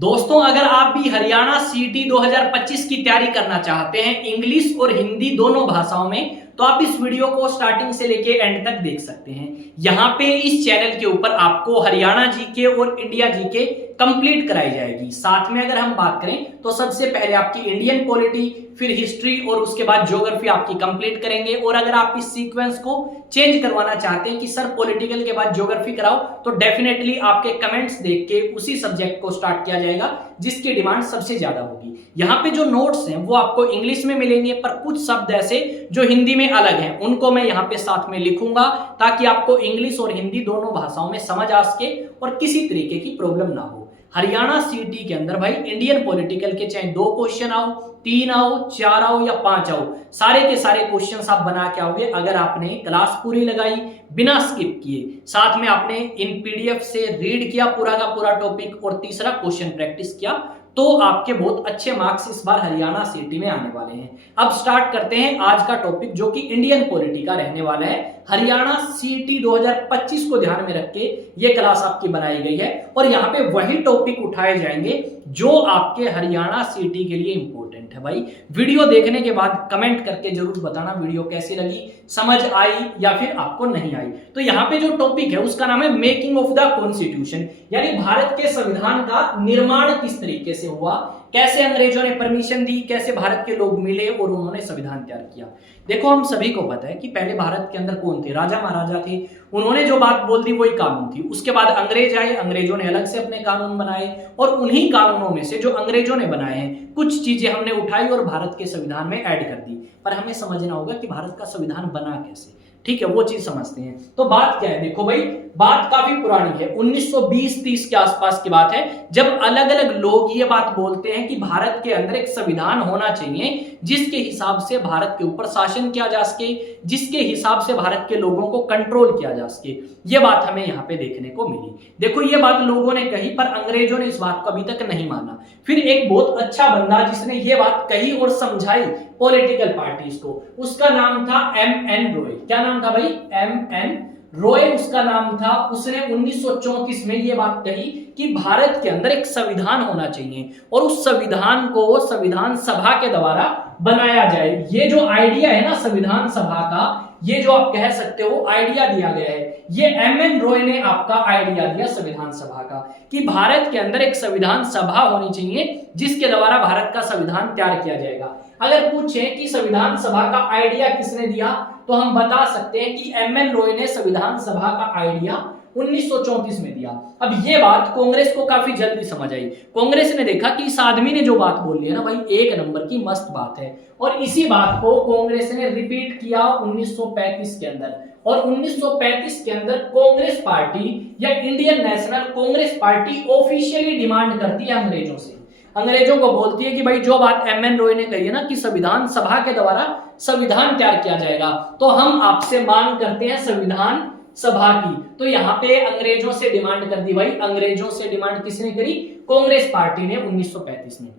दोस्तों, अगर आप भी हरियाणा सीटी 2025 की तैयारी करना चाहते हैं इंग्लिश और हिंदी दोनों भाषाओं में, तो आप इस वीडियो को स्टार्टिंग से लेके एंड तक देख सकते हैं। यहाँ पे इस चैनल के ऊपर आपको हरियाणा जीके और इंडिया जीके कंप्लीट कराई जाएगी। साथ में अगर हम बात करें तो सबसे पहले आपकी इंडियन पॉलिटी, फिर हिस्ट्री और उसके बाद ज्योग्राफी आपकी कंप्लीट करेंगे। और अगर आप इस सीक्वेंस को चेंज करवाना चाहते हैं कि सर पॉलिटिकल के बाद ज्योग्राफी कराओ, तो डेफिनेटली आपके कमेंट्स देख के उसी सब्जेक्ट को स्टार्ट किया जाएगा जिसकी डिमांड सबसे ज्यादा होगी। यहाँ पे जो नोट्स हैं वो आपको इंग्लिश में मिलेंगे, पर कुछ शब्द ऐसे जो हिंदी में अलग हैं उनको मैं यहाँ पे साथ में लिखूंगा ताकि आपको इंग्लिश और हिंदी दोनों भाषाओं में समझ आ सके और किसी तरीके की प्रॉब्लम ना हो। हरियाणा सीटी के अंदर भाई इंडियन पॉलिटिकल के चाहे 2 क्वेश्चन आओ, 3 आओ, 4 आओ या 5 आओ, सारे के सारे क्वेश्चंस आप बना के आओगे अगर आपने क्लास पूरी लगाई बिना स्किप किए, साथ में आपने इन पीडीएफ से रीड किया पूरा का पूरा टॉपिक और तीसरा क्वेश्चन प्रैक्टिस किया, तो आपके बहुत अच्छे मार्क्स इस बार हरियाणा सीटी में आने वाले हैं। अब स्टार्ट करते हैं आज का टॉपिक जो कि इंडियन पॉलिटी का रहने वाला है। हरियाणा सीटी 2025 को ध्यान में रख के ये क्लास आपकी बनाई गई है और यहाँ पे वही टॉपिक उठाए जाएंगे जो आपके हरियाणा सीटी के लिए इंपॉर्टेंट है। भाई वीडियो देखने के बाद कमेंट करके जरूर बताना वीडियो कैसी लगी, समझ आई या फिर आपको नहीं आई। तो यहाँ पे जो टॉपिक है उसका नाम है मेकिंग ऑफ द कॉन्स्टिट्यूशन, यानी भारत के संविधान का निर्माण किस तरीके से हुआ, कैसे अंग्रेजों ने परमिशन दी, कैसे भारत के लोग मिले और उन्होंने संविधान तैयार किया। देखो हम सभी को पता है कि पहले भारत के अंदर कौन थे, राजा महाराजा थे, उन्होंने जो बात बोल दी वही कानून थी। उसके बाद अंग्रेज आए, अंग्रेजों ने अलग से अपने कानून बनाए और उन्हीं कानूनों में से जो अंग्रेजों ने बनाए हैं कुछ चीजें हमने उठाई और भारत के संविधान में ऐड कर दी। पर हमें समझना होगा कि भारत का संविधान बना कैसे, ठीक है, वो चीज समझते हैं। तो बात क्या है, देखो भाई बात काफी पुरानी है, 1920-30 के आसपास की बात है, जब अलग अलग लोग ये बात बोलते हैं कि भारत के अंदर एक संविधान होना चाहिए जिसके हिसाब से भारत के ऊपर शासन किया जा सके, जिसके हिसाब से भारत के लोगों को कंट्रोल किया जा सके। ये बात हमें यहाँ पे देखने को मिली। देखो ये बात लोगों ने कही पर अंग्रेजों ने इस बात को अभी तक नहीं माना। फिर एक बहुत अच्छा बंदा जिसने ये बात कही और समझाई पॉलिटिकल पार्टीज को, उसका नाम था M.N. रॉय। क्या नाम था भाई? M.N. रॉय उसका नाम था। उसने 1934 में ये बात कही कि भारत के अंदर एक संविधान होना चाहिए और उस संविधान को संविधान सभा के द्वारा बनाया जाए। ये जो आइडिया है ना संविधान सभा का, ये जो आप कह सकते हो आइडिया दिया गया है, ये M.N. रॉय ने आपका आइडिया दिया संविधान सभा का कि भारत के अंदर एक संविधान सभा होनी चाहिए जिसके द्वारा भारत का संविधान तैयार किया जाएगा। अगर पूछे कि संविधान सभा का आइडिया किसने दिया, तो हम बता सकते हैं कि M.N. रॉय ने संविधान सभा का आइडिया 1934 में दिया। अब ये बात कांग्रेस को काफी जल्दी समझ आई। कांग्रेस ने देखा कि इस आदमी ने जो बात बोली है ना भाई, एक नंबर की मस्त बात है, और इसी बात को कांग्रेस ने रिपीट किया 1935 के अंदर। और 1935 के अंदर कांग्रेस पार्टी या Indian national Congress party officially demand करती है अंग्रेजों से, अंग्रेजों को बोलती है कि भाई जो बात M.N. रॉय ने कही है ना कि संविधान सभा के द्वारा संविधान तैयार किया जाएगा, तो हम आपसे मांग करते हैं संविधान सभा की। तो यहाँ पे अंग्रेजों से डिमांड कर दी भाई। अंग्रेजों से डिमांड किसने करी? कांग्रेस पार्टी ने 1935 में।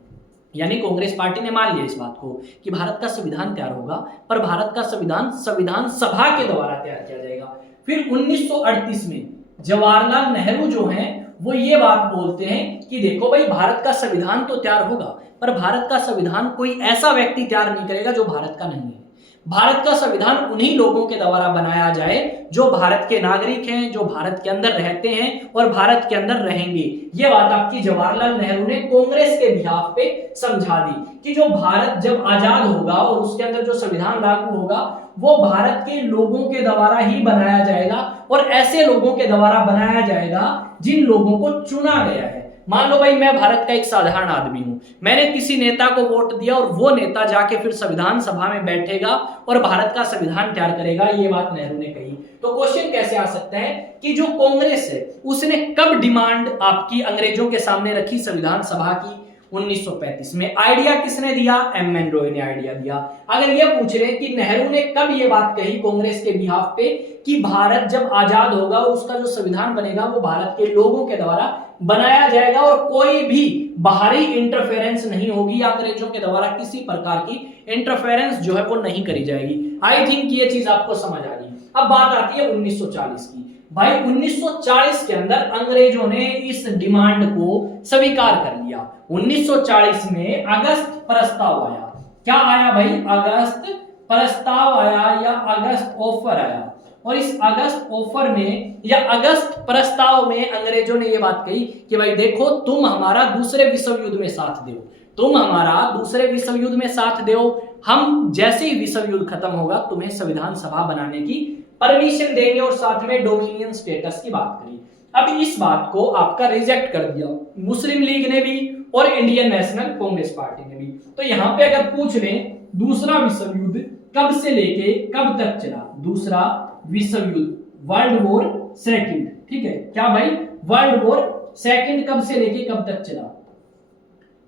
यानी कांग्रेस पार्टी ने मान लिया इस बात को कि भारत का संविधान तैयार होगा, पर भारत का संविधान संविधान सभा के द्वारा तैयार किया जाएगा। फिर 1938 में जवाहरलाल नेहरू जो हैं वो ये बात बोलते हैं कि देखो भाई भारत का संविधान तो तैयार होगा, पर भारत का संविधान कोई ऐसा व्यक्ति तैयार नहीं करेगा जो भारत का नहीं है। भारत का संविधान उन्हीं लोगों के द्वारा बनाया जाए जो भारत के नागरिक हैं, जो भारत के अंदर रहते हैं और भारत के अंदर रहेंगे। ये बात आपकी जवाहरलाल नेहरू ने कांग्रेस के बिहाफ पे समझा दी कि जो भारत जब आजाद होगा और उसके अंदर जो संविधान लागू होगा वो भारत के लोगों के द्वारा ही बनाया जाएगा, और ऐसे लोगों के द्वारा बनाया जाएगा जिन लोगों को चुना गया है। मान लो भाई मैं भारत का एक साधारण आदमी हूं, मैंने किसी नेता को वोट दिया और वो नेता जाके फिर संविधान सभा में बैठेगा और भारत का संविधान तैयार करेगा। ये बात नेहरू ने कही। तो क्वेश्चन कैसे आ सकता है कि जो कांग्रेस है उसने कब डिमांड आपकी अंग्रेजों के सामने रखी संविधान सभा की? 1935 में। आइडिया किसने दिया? M.N. रॉय ने आइडिया दिया। अगर ये पूछ रहे हैं कि नेहरू ने कब ये बात कही कांग्रेस के बिहाफ पे कि भारत जब आजाद होगा और उसका जो संविधान बनेगा वो भारत के लोगों के द्वारा बनाया जाएगा और कोई भी बाहरी इंटरफेरेंस नहीं होगी, अंग्रेजों के द्वारा किसी प्रकार की इंटरफेरेंस जो है वो नहीं करी जाएगी। आई थिंक ये चीज आपको समझ आ गई। अब बात आती है 1940 की। भाई 1940 के अंदर अंग्रेजों ने इस डिमांड को स्वीकार कर लिया। 1940 में अगस्त प्रस्ताव आया। क्या आया भाई? अगस्त प्रस्ताव आया या अगस्त ऑफर आया। और इस अगस्त ऑफर में या अगस्त प्रस्ताव में अंग्रेजों ने यह बात कही कि भाई देखो, तुम हमारा दूसरे विश्व युद्ध में साथ दो, तुम हमारा दूसरे विश्व युद्ध में साथ दो, हम जैसे ही विश्व युद्ध खत्म होगा तुम्हें संविधान सभा बनाने की परमिशन देंगे, और साथ में डोमिनियन स्टेटस की बात करी। अब इस बात को आपका रिजेक्ट कर दिया मुस्लिम लीग ने भी और इंडियन नेशनल कांग्रेस पार्टी ने भी। तो यहां पे अगर पूछ लें दूसरा विश्व युद्ध कब से लेके कब तक चला, दूसरा विश्व युद्ध वर्ल्ड वॉर सेकंड, ठीक है क्या भाई? वर्ल्ड वॉर सेकंड कब से लेके कब तक चला?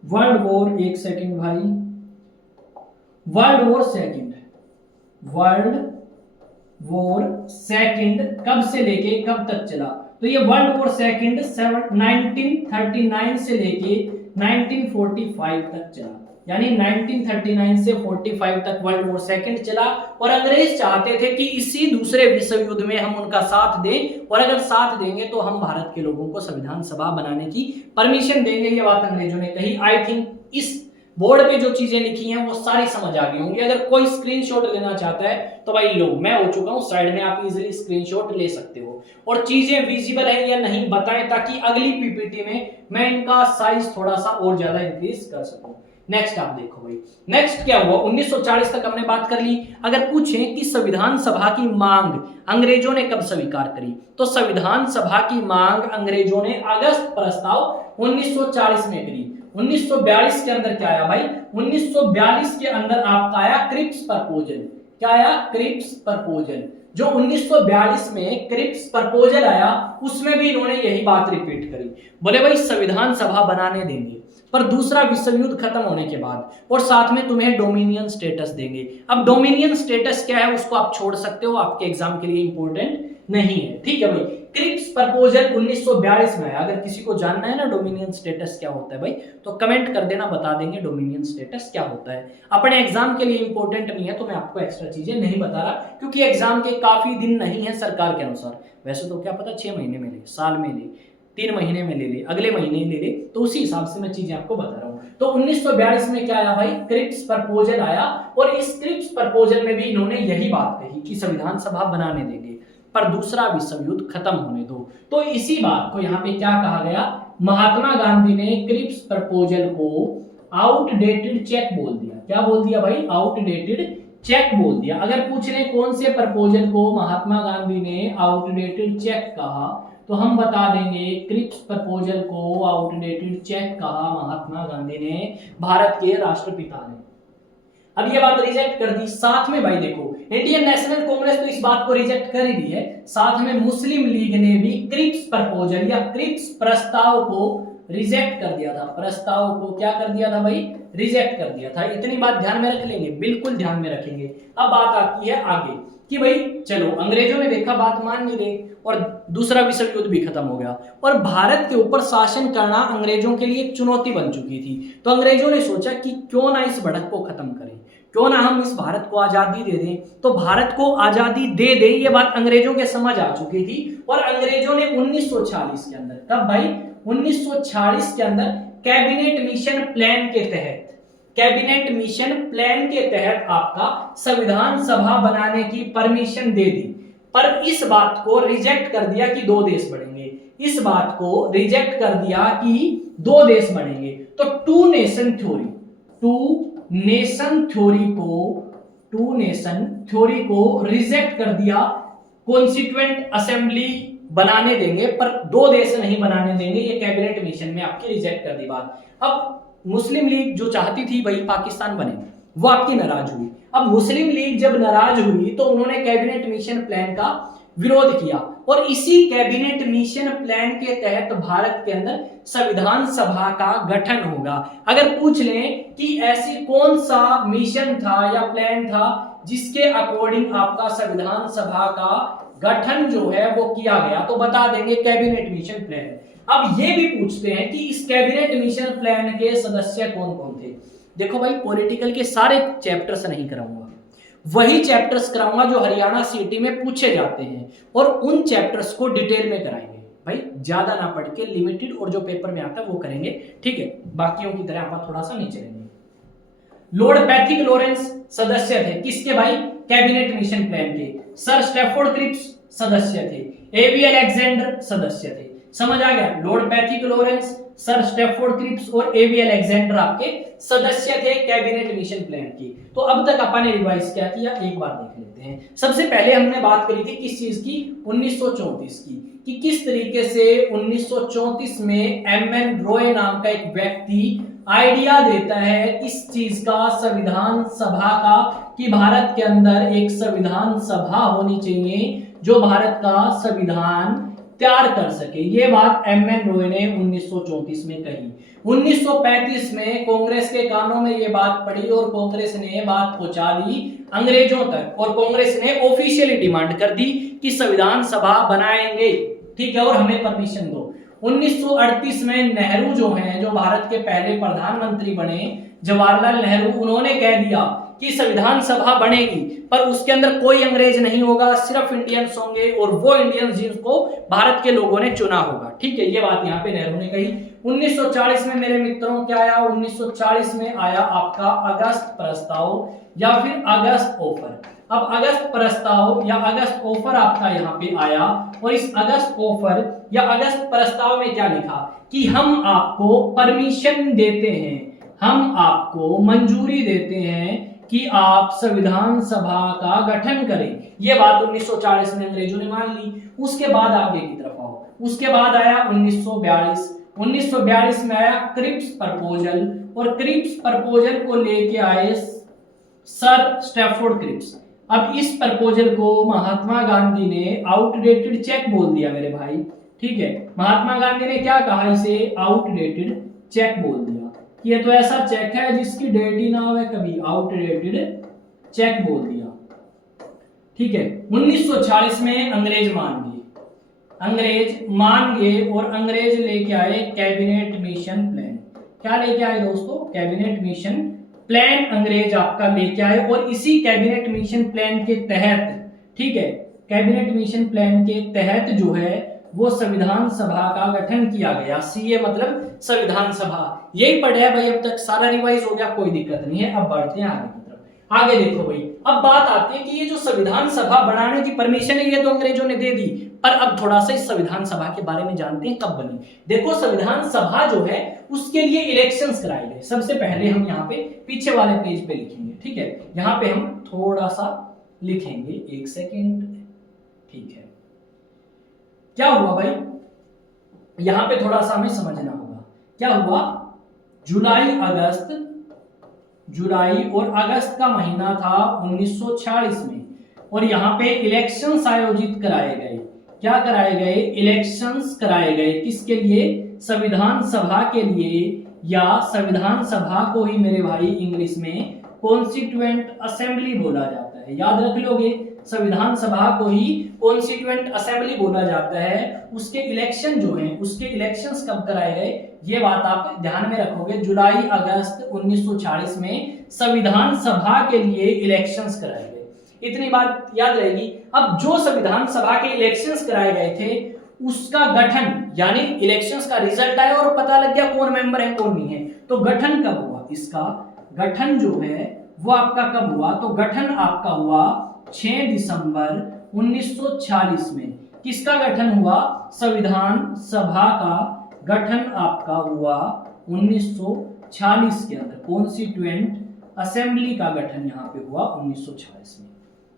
वर्ल्ड वॉर, एक सेकंड भाई, world war second, world war second कब से लेके कब तक चला? तो ये वर्ल्ड वॉर सेकंड 1939 से लेके 1945 तक चला, यानी 1939 से 45 तक वर्ल्ड वॉर सेकंड चला। और अंग्रेज चाहते थे कि इसी दूसरे विश्व युद्ध में हम उनका साथ दें, और अगर साथ देंगे तो हम भारत के लोगों को संविधान सभा बनाने की परमिशन देंगे। ये बात अंग्रेजों ने कही। आई थिंक इस बोर्ड पे जो चीजें लिखी हैं वो सारी समझ आ गई होंगी। अगर कोई स्क्रीनशॉट लेना चाहता है तो भाई लो, मैं हो चुका हूं साइड में, आप इजीली स्क्रीनशॉट ले सकते हो। और चीजें विजिबल है या नहीं बताएं, ताकि अगली पीपीटी में मैं इनका साइज थोड़ा सा और ज्यादा इंक्रीज कर सकूं। नेक्स्ट आप देखो भाई, नेक्स्ट क्या हुआ? 1940 तक हमने बात कर ली। अगर पूछें कि संविधान सभा की मांग अंग्रेजों ने कब स्वीकार करी, तो संविधान सभा की मांग अंग्रेजों ने अगस्त प्रस्ताव 1940 में करी। 1942 के अंदर क्या आया भाई? 1942 के अंदर आपका आया क्रिप्स प्रपोजल। क्या आया? Cripps proposal. जो 1942 में क्रिप्स प्रपोजल आया उसमें भी इन्होंने यही बात रिपीट करी। बोले भाई संविधान सभा बनाने देंगे, पर दूसरा विश्व युद्ध खत्म होने के बाद, और साथ में तुम्हें डोमिनियन स्टेटस देंगे। अब डोमिनियन स्टेटस क्या है उसको आप छोड़ सकते हो, आपके एग्जाम के लिए इंपॉर्टेंट नहीं है, ठीक है भाई। क्रिप्स प्रपोजल 1942 में आया। अगर किसी को जानना है ना डोमिनियन स्टेटस क्या होता है भाई, तो कमेंट कर देना, बता देंगे डोमिनियन स्टेटस क्या होता है। अपने एग्जाम के लिए इंपॉर्टेंट नहीं है तो मैं आपको एक्स्ट्रा चीजें नहीं बता रहा, क्योंकि एग्जाम के काफी दिन नहीं है सरकार के अनुसार। वैसे तो क्या पता 6 महीने में ले, साल में ले, 3 महीने में ले ले, अगले महीने ले ले, तो उसी हिसाब से मैं चीजें आपको बता रहा हूं। तो 1942 में क्या आया भाई? क्रिप्स प्रपोजल आया। और इस क्रिप्स प्रपोजल में भी इन्होंने यही बात कही कि संविधान सभा बनाने देंगे, पर दूसरा विश्व युद्ध खत्म होने दो। तो इसी बात को यहाँ पे क्या कहा गया? महात्मा गांधी ने क्रिप्स प्रपोजल को आउटडेटेड चेक बोल दिया। क्या बोल दिया भाई? आउटडेटेड चेक बोल दिया। अगर पूछ रहे कौन से प्रपोजल को महात्मा गांधी ने आउटडेटेड चेक कहा, तो हम बता देंगे क्रिप्स प्रपोजल को आउटडेटेड चेक कहा महात्मा गांधी ने, भारत के राष्ट्रपिता ने। अब ये बात रिजेक्ट कर दी। साथ में भाई देखो, इंडियन नेशनल कांग्रेस तो इस बात को रिजेक्ट कर ही दी है, साथ में मुस्लिम लीग ने भी क्रिप्स प्रपोजल या क्रिप्स प्रस्ताव को रिजेक्ट कर दिया था। प्रस्ताव को क्या कर दिया था भाई? रिजेक्ट कर दिया था। इतनी बात ध्यान में रख लेंगे, बिल्कुल ध्यान में रखेंगे। अब बात आती है आगे कि भाई चलो अंग्रेजों ने देखा बात मान नहीं रहे, और दूसरा विश्व युद्ध भी खत्म हो गया, और भारत के ऊपर शासन करना अंग्रेजों के लिए एक चुनौती बन चुकी थी। तो अंग्रेजों ने सोचा कि क्यों ना इस बढ़त को खत्म करें, क्यों ना हम इस भारत को आजादी दे दें। तो भारत को आजादी दे दे, ये बात अंग्रेजों के समझ आ चुकी थी। और अंग्रेजों ने 1940 के अंदर, कब भाई? 1940 के अंदर कैबिनेट मिशन प्लान के तहत, कैबिनेट मिशन प्लान के तहत आपका संविधान सभा बनाने की परमिशन दे दी। पर इस बात को रिजेक्ट कर दिया कि 2 देश बढ़ेंगे। इस बात को रिजेक्ट कर दिया कि 2 देश बढ़ेंगे। तो टू नेशन थ्योरी को रिजेक्ट कर दिया। कॉन्स्टिट्यूएंट असेंबली बनाने देंगे, पर 2 देश नहीं बनाने देंगे। ये कैबिनेट मिशन में आपकी रिजेक्ट कर दी बात। अब मुस्लिम लीग जो चाहती थी भाई पाकिस्तान बने, वो आपकी नाराज हुई। अब मुस्लिम लीग जब नाराज हुई तो उन्होंने कैबिनेट मिशन प्लान का विरोध किया, और इसी कैबिनेट मिशन प्लान के तहत भारत के अंदर संविधान सभा का गठन होगा। अगर पूछ लें कि ऐसी कौन सा मिशन था या प्लान था जिसके अकॉर्डिंग आपका संविधान सभा का गठन जो है वो किया गया, तो बता देंगे कैबिनेट मिशन प्लान। अब ये भी पूछते हैं कि इस कैबिनेट मिशन प्लान के सदस्य कौन कौन थे। देखो भाई पॉलिटिकल के सारे चैप्टर से नहीं कराऊंगा, वही चैप्टर्स कराऊंगा जो हरियाणा सीटी में पूछे जाते हैं, और उन चैप्टर्स को डिटेल में कराएंगे भाई, ज्यादा ना पढ़ के लिमिटेड, और जो पेपर में आता है वो करेंगे, ठीक है। बाकियों की तरह आप थोड़ा सा नहीं चलेंगे। लॉर्ड पैथिक लॉरेंस सदस्य थे किसके भाई? कैबिनेट मिशन प्लान के। सर स्टैफोर्ड क्रिप्स सदस्य थे। एवी अलेक्जेंडर सदस्य थे। समझ आ गया? Lord Pethick Lawrence, sir Stafford Cripps और एवी अलेक्जेंडर आपके सदस्य थे कैबिनेट मिशन प्लान की। तो अब तक अपन ने रिवाइज क्या किया, एक बार देख लेते हैं। सबसे पहले हमने बात करी थी किस चीज की? 1934 की, कि किस तरीके से 1934 में एमएन रॉय नाम का एक व्यक्ति आइडिया देता है किस चीज का? संविधान सभा का, कि भारत के अंदर एक संविधान सभा होनी चाहिए जो भारत का संविधान तैयार कर सके। ये बात एमएन रॉय ने 1934 में कही। 1935 में कांग्रेस के कानों में ये बात पड़ी और कांग्रेस ने ये बात पहुंचा दी अंग्रेजों तक, और कांग्रेस ने ऑफिशियली डिमांड कर दी कि संविधान सभा बनाएंगे, ठीक है, और हमें परमिशन दो। 1938 में नेहरू जो हैं, जो भारत के पहले प्रधानमंत्री बने, जवाहरलाल नेहरू, उन्होंने कह दिया कि संविधान सभा बनेगी पर उसके अंदर कोई अंग्रेज नहीं होगा, सिर्फ इंडियंस होंगे, और वो इंडियंस जिनको भारत के लोगों ने चुना होगा, ठीक है। ये बात यहाँ पे नेहरू ने कही। 1940 में मेरे मित्रों क्या आया? 1940 में आया आपका अगस्त प्रस्ताव या फिर अगस्त ऑफर। अब अगस्त प्रस्ताव या अगस्त ऑफर आपका यहाँ पे आया, और इस अगस्त ऑफर या अगस्त प्रस्ताव में क्या लिखा? कि हम आपको परमिशन देते हैं, हम आपको मंजूरी देते हैं कि आप संविधान सभा का गठन करें। यह बात 1940 में अंग्रेजों ने मान ली। उसके बाद आगे की तरफ आओ, उसके बाद आया 1942। 1942 में आया क्रिप्स प्रपोजल, और क्रिप्स प्रपोजल को लेके आए सर स्टैफोर्ड क्रिप्स। अब इस प्रपोजल को महात्मा गांधी ने आउटडेटेड चेक बोल दिया मेरे भाई, ठीक है। महात्मा गांधी ने क्या कहा? इसे आउटडेटेड चेक बोल दिया। ये तो ऐसा चेक है जिसकी डेट ही ना हो कभी, आउटडेटेड चेक बोल दिया, ठीक है। 1940 में अंग्रेज मान गए, अंग्रेज मान गए, और अंग्रेज लेके आए कैबिनेट मिशन प्लान। क्या लेके आए दोस्तों? कैबिनेट मिशन प्लान अंग्रेज आपका लेके आए, और इसी कैबिनेट मिशन प्लान के तहत, ठीक है, कैबिनेट मिशन प्लान के तहत जो है वो संविधान सभा का गठन किया गया। सीए मतलब संविधान सभा। यही पढ़ा है भाई, अब तक सारा रिवाइज हो गया, कोई दिक्कत नहीं है। अब बढ़ते हैं आगे की तरफ। आगे देखो भाई, अब बात आती है कि ये जो संविधान सभा बनाने की परमिशन है ये तो अंग्रेजों ने दे दी, पर अब थोड़ा सा इस संविधान सभा के बारे में जानते हैं कब बनी। देखो संविधान सभा जो है उसके लिए इलेक्शंस कराए गए। सबसे पहले हम यहाँ पे पीछे वाले पेज पे लिखेंगे, ठीक है। यहाँ पे हम थोड़ा सा लिखेंगे, एक सेकेंड, ठीक है। क्या हुआ भाई, यहां पे थोड़ा सा हमें समझना होगा। क्या हुआ? जुलाई और अगस्त का महीना था 1946 में, और यहां पे इलेक्शंस आयोजित कराए गए। क्या कराए गए? इलेक्शंस कराए गए। किसके लिए? संविधान सभा के लिए, या संविधान सभा को ही मेरे भाई इंग्लिश में कॉन्स्टिट्यूएंट असेंबली बोला जाता है। याद रख लोगे, संविधान सभा को ही कॉन्स्टिट्यूएंट असेंबली बोला जाता है। उसके इलेक्शन जो हैं, उसके इलेक्शंस कब कराए गए ये बात आप ध्यान में रखोगे। जुलाई अगस्त 1946 में संविधान सभा के लिए इलेक्शंस कराए गए, इतनी बात याद रहेगी। अब जो संविधान सभा के इलेक्शंस कराए गए थे उसका गठन, यानी इलेक्शंस का रिजल्ट आया और पता लग गया कौन मेंबर है कौन नहीं है, तो गठन कब हुआ? इसका गठन जो है वो आपका कब हुआ? तो गठन आपका हुआ 6 दिसंबर 1946 में। किसका गठन हुआ? संविधान सभा का गठन आपका हुआ 1946 के अंदर। कॉन्स्टिट्यूएंट असेंबली का गठन यहाँ पे हुआ 1946 में।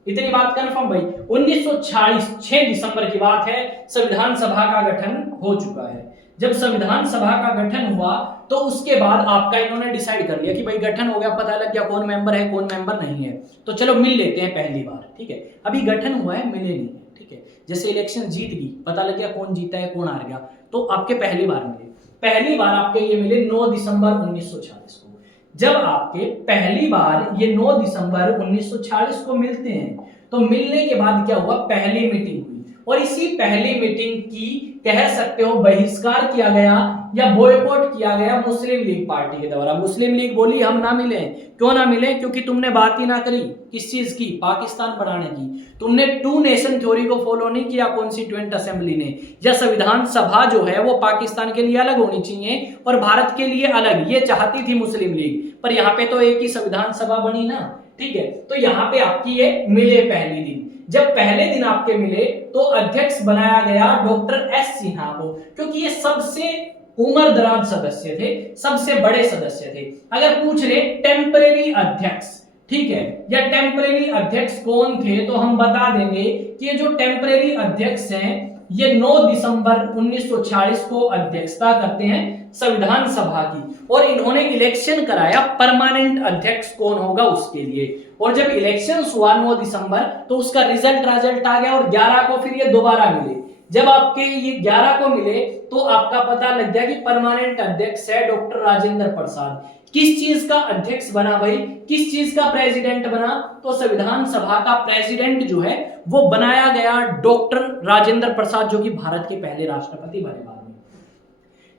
इतनी बात कंफर्म भाई। 1946 6 दिसंबर की बात है, संविधान सभा का गठन हो चुका है। जब संविधान सभा का गठन हुआ तो उसके बाद आपका इन्होंने डिसाइड कर लिया कि भाई गठन हो गया, पता लग गया कौन मेंबर है कौन मेंबर नहीं है, तो चलो मिल लेते हैं पहली बार, ठीक है। अभी गठन हुआ है, मिले नहीं, ठीक है। जैसे इलेक्शन जीत गई, पता लग गया कौन जीता है कौन हार गया, तो आपके पहली बार मिले। पहली बार आपके ये मिले 9 दिसंबर 1946 को। जब आपके पहली बार ये 9 दिसंबर 1946 को मिलते हैं तो मिलने के बाद क्या हुआ? पहली मीटिंग हुई, और इसी पहली मीटिंग की कह सकते हो बहिष्कार किया गया या बॉयकॉट किया गया मुस्लिम लीग पार्टी के द्वारा। मुस्लिम लीग बोली हम ना मिले। क्यों ना मिले? क्योंकि तुमने बात ही ना करी किस चीज की, पाकिस्तान बनाने की। तुमने टू नेशन थ्योरी को फॉलो नहीं किया कॉन्स्टिट्यूएंट असेंबली ने, या संविधान सभा जो है वो पाकिस्तान के लिए अलग होनी चाहिए और भारत के लिए अलग, ये चाहती थी मुस्लिम लीग। पर यहाँ पे तो एक ही संविधान सभा बनी ना, ठीक है। तो यहाँ पे आपकी ये मिले पहली दिन। जब पहले दिन आपके मिले तो अध्यक्ष बनाया गया डॉक्टर एस सिन्हा को, क्योंकि ये सबसे उम्र दराज सदस्य थे, सबसे बड़े सदस्य थे। अगर पूछ रहे टेम्परेरी अध्यक्ष, ठीक है, या टेम्परेरी अध्यक्ष कौन थे, तो हम बता देंगे कि ये जो टेम्परेरी अध्यक्ष हैं ये 9 दिसंबर 1946 को अध्यक्षता करते हैं संविधान सभा की, और इन्होंने इलेक्शन कराया परमानेंट अध्यक्ष कौन होगा उसके लिए। और जब इलेक्शन हुआ 9 दिसंबर तो उसका रिजल्ट आ गया और 11 को फिर ये दोबारा मिले। जब आपके ये 11 को मिले तो आपका पता लग गया कि परमानेंट अध्यक्ष है डॉक्टर राजेंद्र प्रसाद। किस चीज का अध्यक्ष बना भाई, किस चीज का प्रेसिडेंट बना? तो संविधान सभा का प्रेसिडेंट जो है वो बनाया गया डॉक्टर राजेंद्र प्रसाद, जो कि भारत के पहले राष्ट्रपति बने बाद में।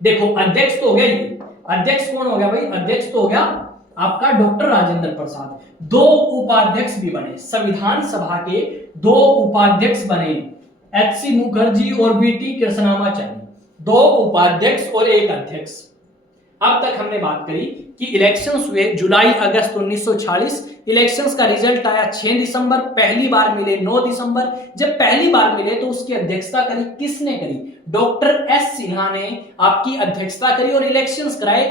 देखो अध्यक्ष तो हो गया, ये अध्यक्ष कौन हो गया भाई? अध्यक्ष तो हो गया आपका डॉक्टर राजेंद्र प्रसाद। 2 उपाध्यक्ष भी बने, संविधान सभा के 2 उपाध्यक्ष बने, एच.सी. मुखर्जी और बी.टी. कृष्णामाचारी। 2 उपाध्यक्ष और 1 अध्यक्ष। अब तक हमने बात करी कि इलेक्शंस हुए जुलाई अगस्त 1946, इलेक्शंस का रिजल्ट आया 6 दिसंबर, पहली बार मिले 9 दिसंबर। जब पहली बार मिले तो उसकी अध्यक्षता करी किसने करी? डॉक्टर एस सिन्हा ने आपकी अध्यक्षता करी और इलेक्शंस कराए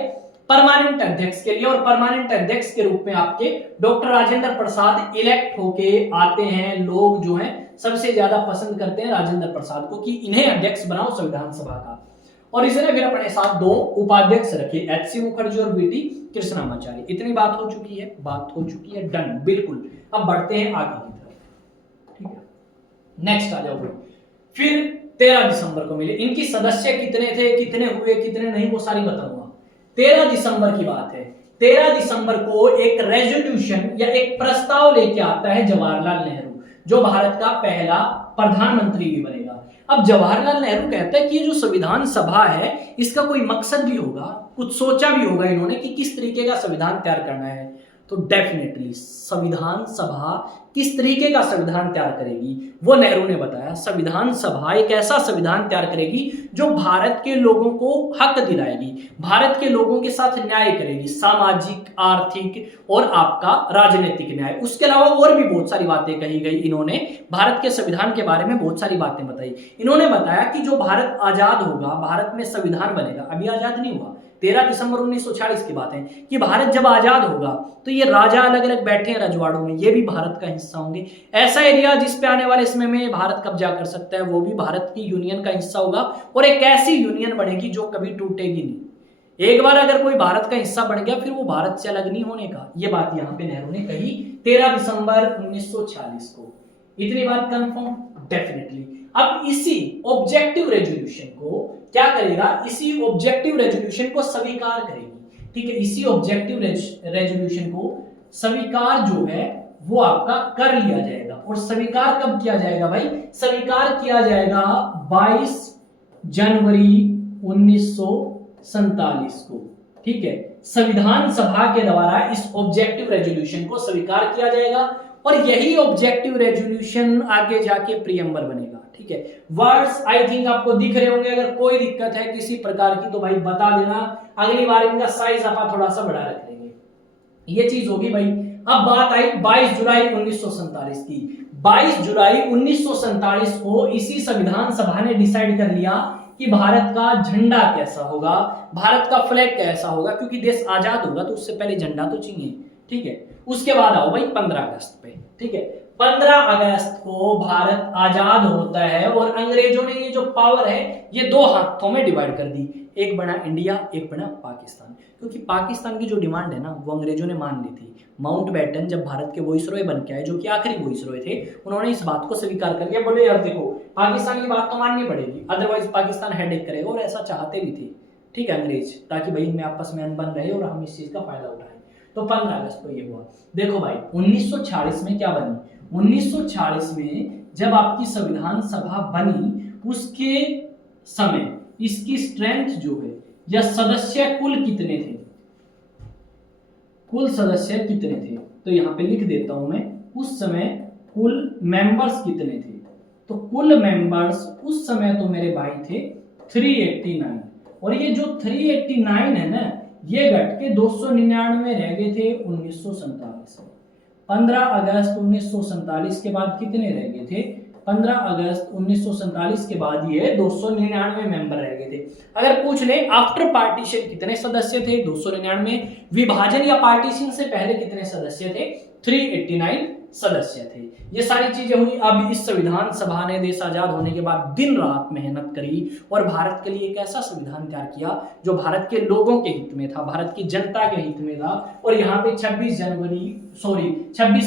परमानेंट अध्यक्ष के लिए, और परमानेंट अध्यक्ष के रूप में आपके डॉक्टर राजेंद्र प्रसाद इलेक्ट होके आते हैं। लोग जो हैं सबसे ज्यादा पसंद करते हैं राजेंद्र प्रसाद को कि इन्हें अध्यक्ष बनाओ संविधान सभा का। और इसने फिर अपने साथ 2 उपाध्यक्ष रखे, एच.सी. मुखर्जी और बी.टी. कृष्णामाचारी। इतनी बात हो चुकी है, डन, बिल्कुल। अब बढ़ते हैं आगे की तरफ, ठीक है। नेक्स्ट आ जाओ। फिर 13 दिसंबर को मिले। इनकी सदस्य कितने थे, कितने हुए, कितने नहीं, वो सारी बताऊंगा। 13 दिसंबर की बात है। 13 दिसंबर को एक रेजोल्यूशन या एक प्रस्ताव लेके आता है जवाहरलाल नेहरू, जो भारत का पहला प्रधानमंत्री भी बनेगा। अब जवाहरलाल नेहरू कहता है कि ये जो संविधान सभा है इसका कोई मकसद भी होगा, कुछ सोचा भी होगा इन्होंने कि किस तरीके का संविधान तैयार करना है। तो डेफिनेटली संविधान सभा किस तरीके का संविधान तैयार करेगी वो नेहरू ने बताया। संविधान सभा एक ऐसा संविधान तैयार करेगी जो भारत के लोगों को हक दिलाएगी, भारत के लोगों के साथ न्याय करेगी, सामाजिक, आर्थिक और आपका राजनीतिक न्याय। उसके अलावा और भी बहुत सारी बातें कही गई। इन्होंने भारत के संविधान के बारे में बहुत सारी बातें बताई। इन्होंने बताया कि जो भारत आजाद होगा, भारत में संविधान बनेगा, अभी आजाद नहीं हुआ, 13 दिसंबर 1946 की बात है, कि भारत जब आजाद होगा तो ये राजा अलग अलग बैठे हैं रजवाड़ों में, ये भी भारत का हिस्सा होंगे। ऐसा एरिया जिस पे आने वाले समय में भारत कब्जा कर सकता है वो भी भारत की यूनियन का हिस्सा होगा, और एक ऐसी यूनियन बनेगी जो कभी टूटेगी नहीं। एक बार अगर कोई भारत का हिस्सा बन गया फिर वो भारत से अलग नहीं होने का। ये बात यहाँ पे नेहरू ने कही 13 दिसंबर 1946 को। इतनी बात कंफर्म? डेफिनेटली। अब इसी ऑब्जेक्टिव रेजोल्यूशन को क्या करेगा? इसी ऑब्जेक्टिव रेजोल्यूशन को स्वीकार करेगी, ठीक है। इसी ऑब्जेक्टिव रेजोल्यूशन को स्वीकार जो है वो आपका कर लिया जाएगा। और स्वीकार कब किया जाएगा भाई? स्वीकार किया जाएगा 22 जनवरी 1947 को, ठीक है। संविधान सभा के द्वारा इस ऑब्जेक्टिव रेजोल्यूशन को स्वीकार किया जाएगा, और यही ऑब्जेक्टिव रेजोल्यूशन आगे जाके प्रीएम्बल बनेगा, ठीक है। वर्ड्स आई थिंक आपको दिख रहे होंगे। अगर कोई दिक्कत है किसी प्रकार की तो भाई बता देना, अगली बार इनका साइज आप थोड़ा सा बड़ा रख लेंगे। ये चीज होगी भाई। अब बात आई 22 जुलाई 1947 की। 22 जुलाई 1947 को इसी संविधान सभा ने डिसाइड कर लिया कि भारत का झंडा कैसा होगा, भारत का फ्लैग कैसा होगा, क्योंकि देश आजाद होगा तो उससे पहले झंडा तो चाहिए, ठीक है। उसके बाद आओ भाई 15 अगस्त पे, ठीक है। 15 अगस्त को भारत आजाद होता है और अंग्रेजों ने ये जो पावर है ये 2 हाथों में डिवाइड कर दी। एक बना इंडिया, एक बना पाकिस्तान, क्योंकि पाकिस्तान की जो डिमांड है ना वो अंग्रेजों ने मान ली थी। माउंटबेटन जब भारत के वॉइसरॉय बन के आए, जो कि आखिरी वॉइसरॉय थे, उन्होंने इस बात को स्वीकार कर लिया। बोले यार देखो पाकिस्तान की बात तो माननी पड़ेगी, अदरवाइज पाकिस्तान हेडेक करेगा, और ऐसा चाहते भी थे, ठीक है, अंग्रेज, ताकि भाई इनमें आपस में अनबन रहे और हम इस चीज का फायदा उठाएं। तो 15 अगस्त को ये हुआ। देखो भाई 1946 में क्या बनी? 1946 में जब आपकी संविधान सभा बनी उसके समय इसकी स्ट्रेंथ जो है या सदस्य कुल कितने थे, कुल सदस्य कितने थे, तो यहां पे लिख देता हूं मैं, उस समय कुल मेंबर्स कितने थे। तो कुल मेंबर्स उस समय तो मेरे भाई थे 389, और ये जो 389 है ना, ये घट के 299 रह गए थे 1947 में। 15 अगस्त 1947 के बाद कितने रह गए थे, 15 अगस्त 1947 के बाद ये 299 मेंबर रह गए थे। अगर पूछ ले आफ्टर पार्टीशन कितने सदस्य थे, 299, विभाजन या पार्टीशन से पहले कितने सदस्य थे, 389 सदस्य थे। ये सारी चीजें हुई। अब इस संविधान सभा ने देश आजाद होने के बाद दिन रात मेहनत करी और भारत के लिए एक ऐसा संविधान तैयार किया जो भारत के लोगों के हित में था, भारत की जनता के हित में था। और यहाँ पे 26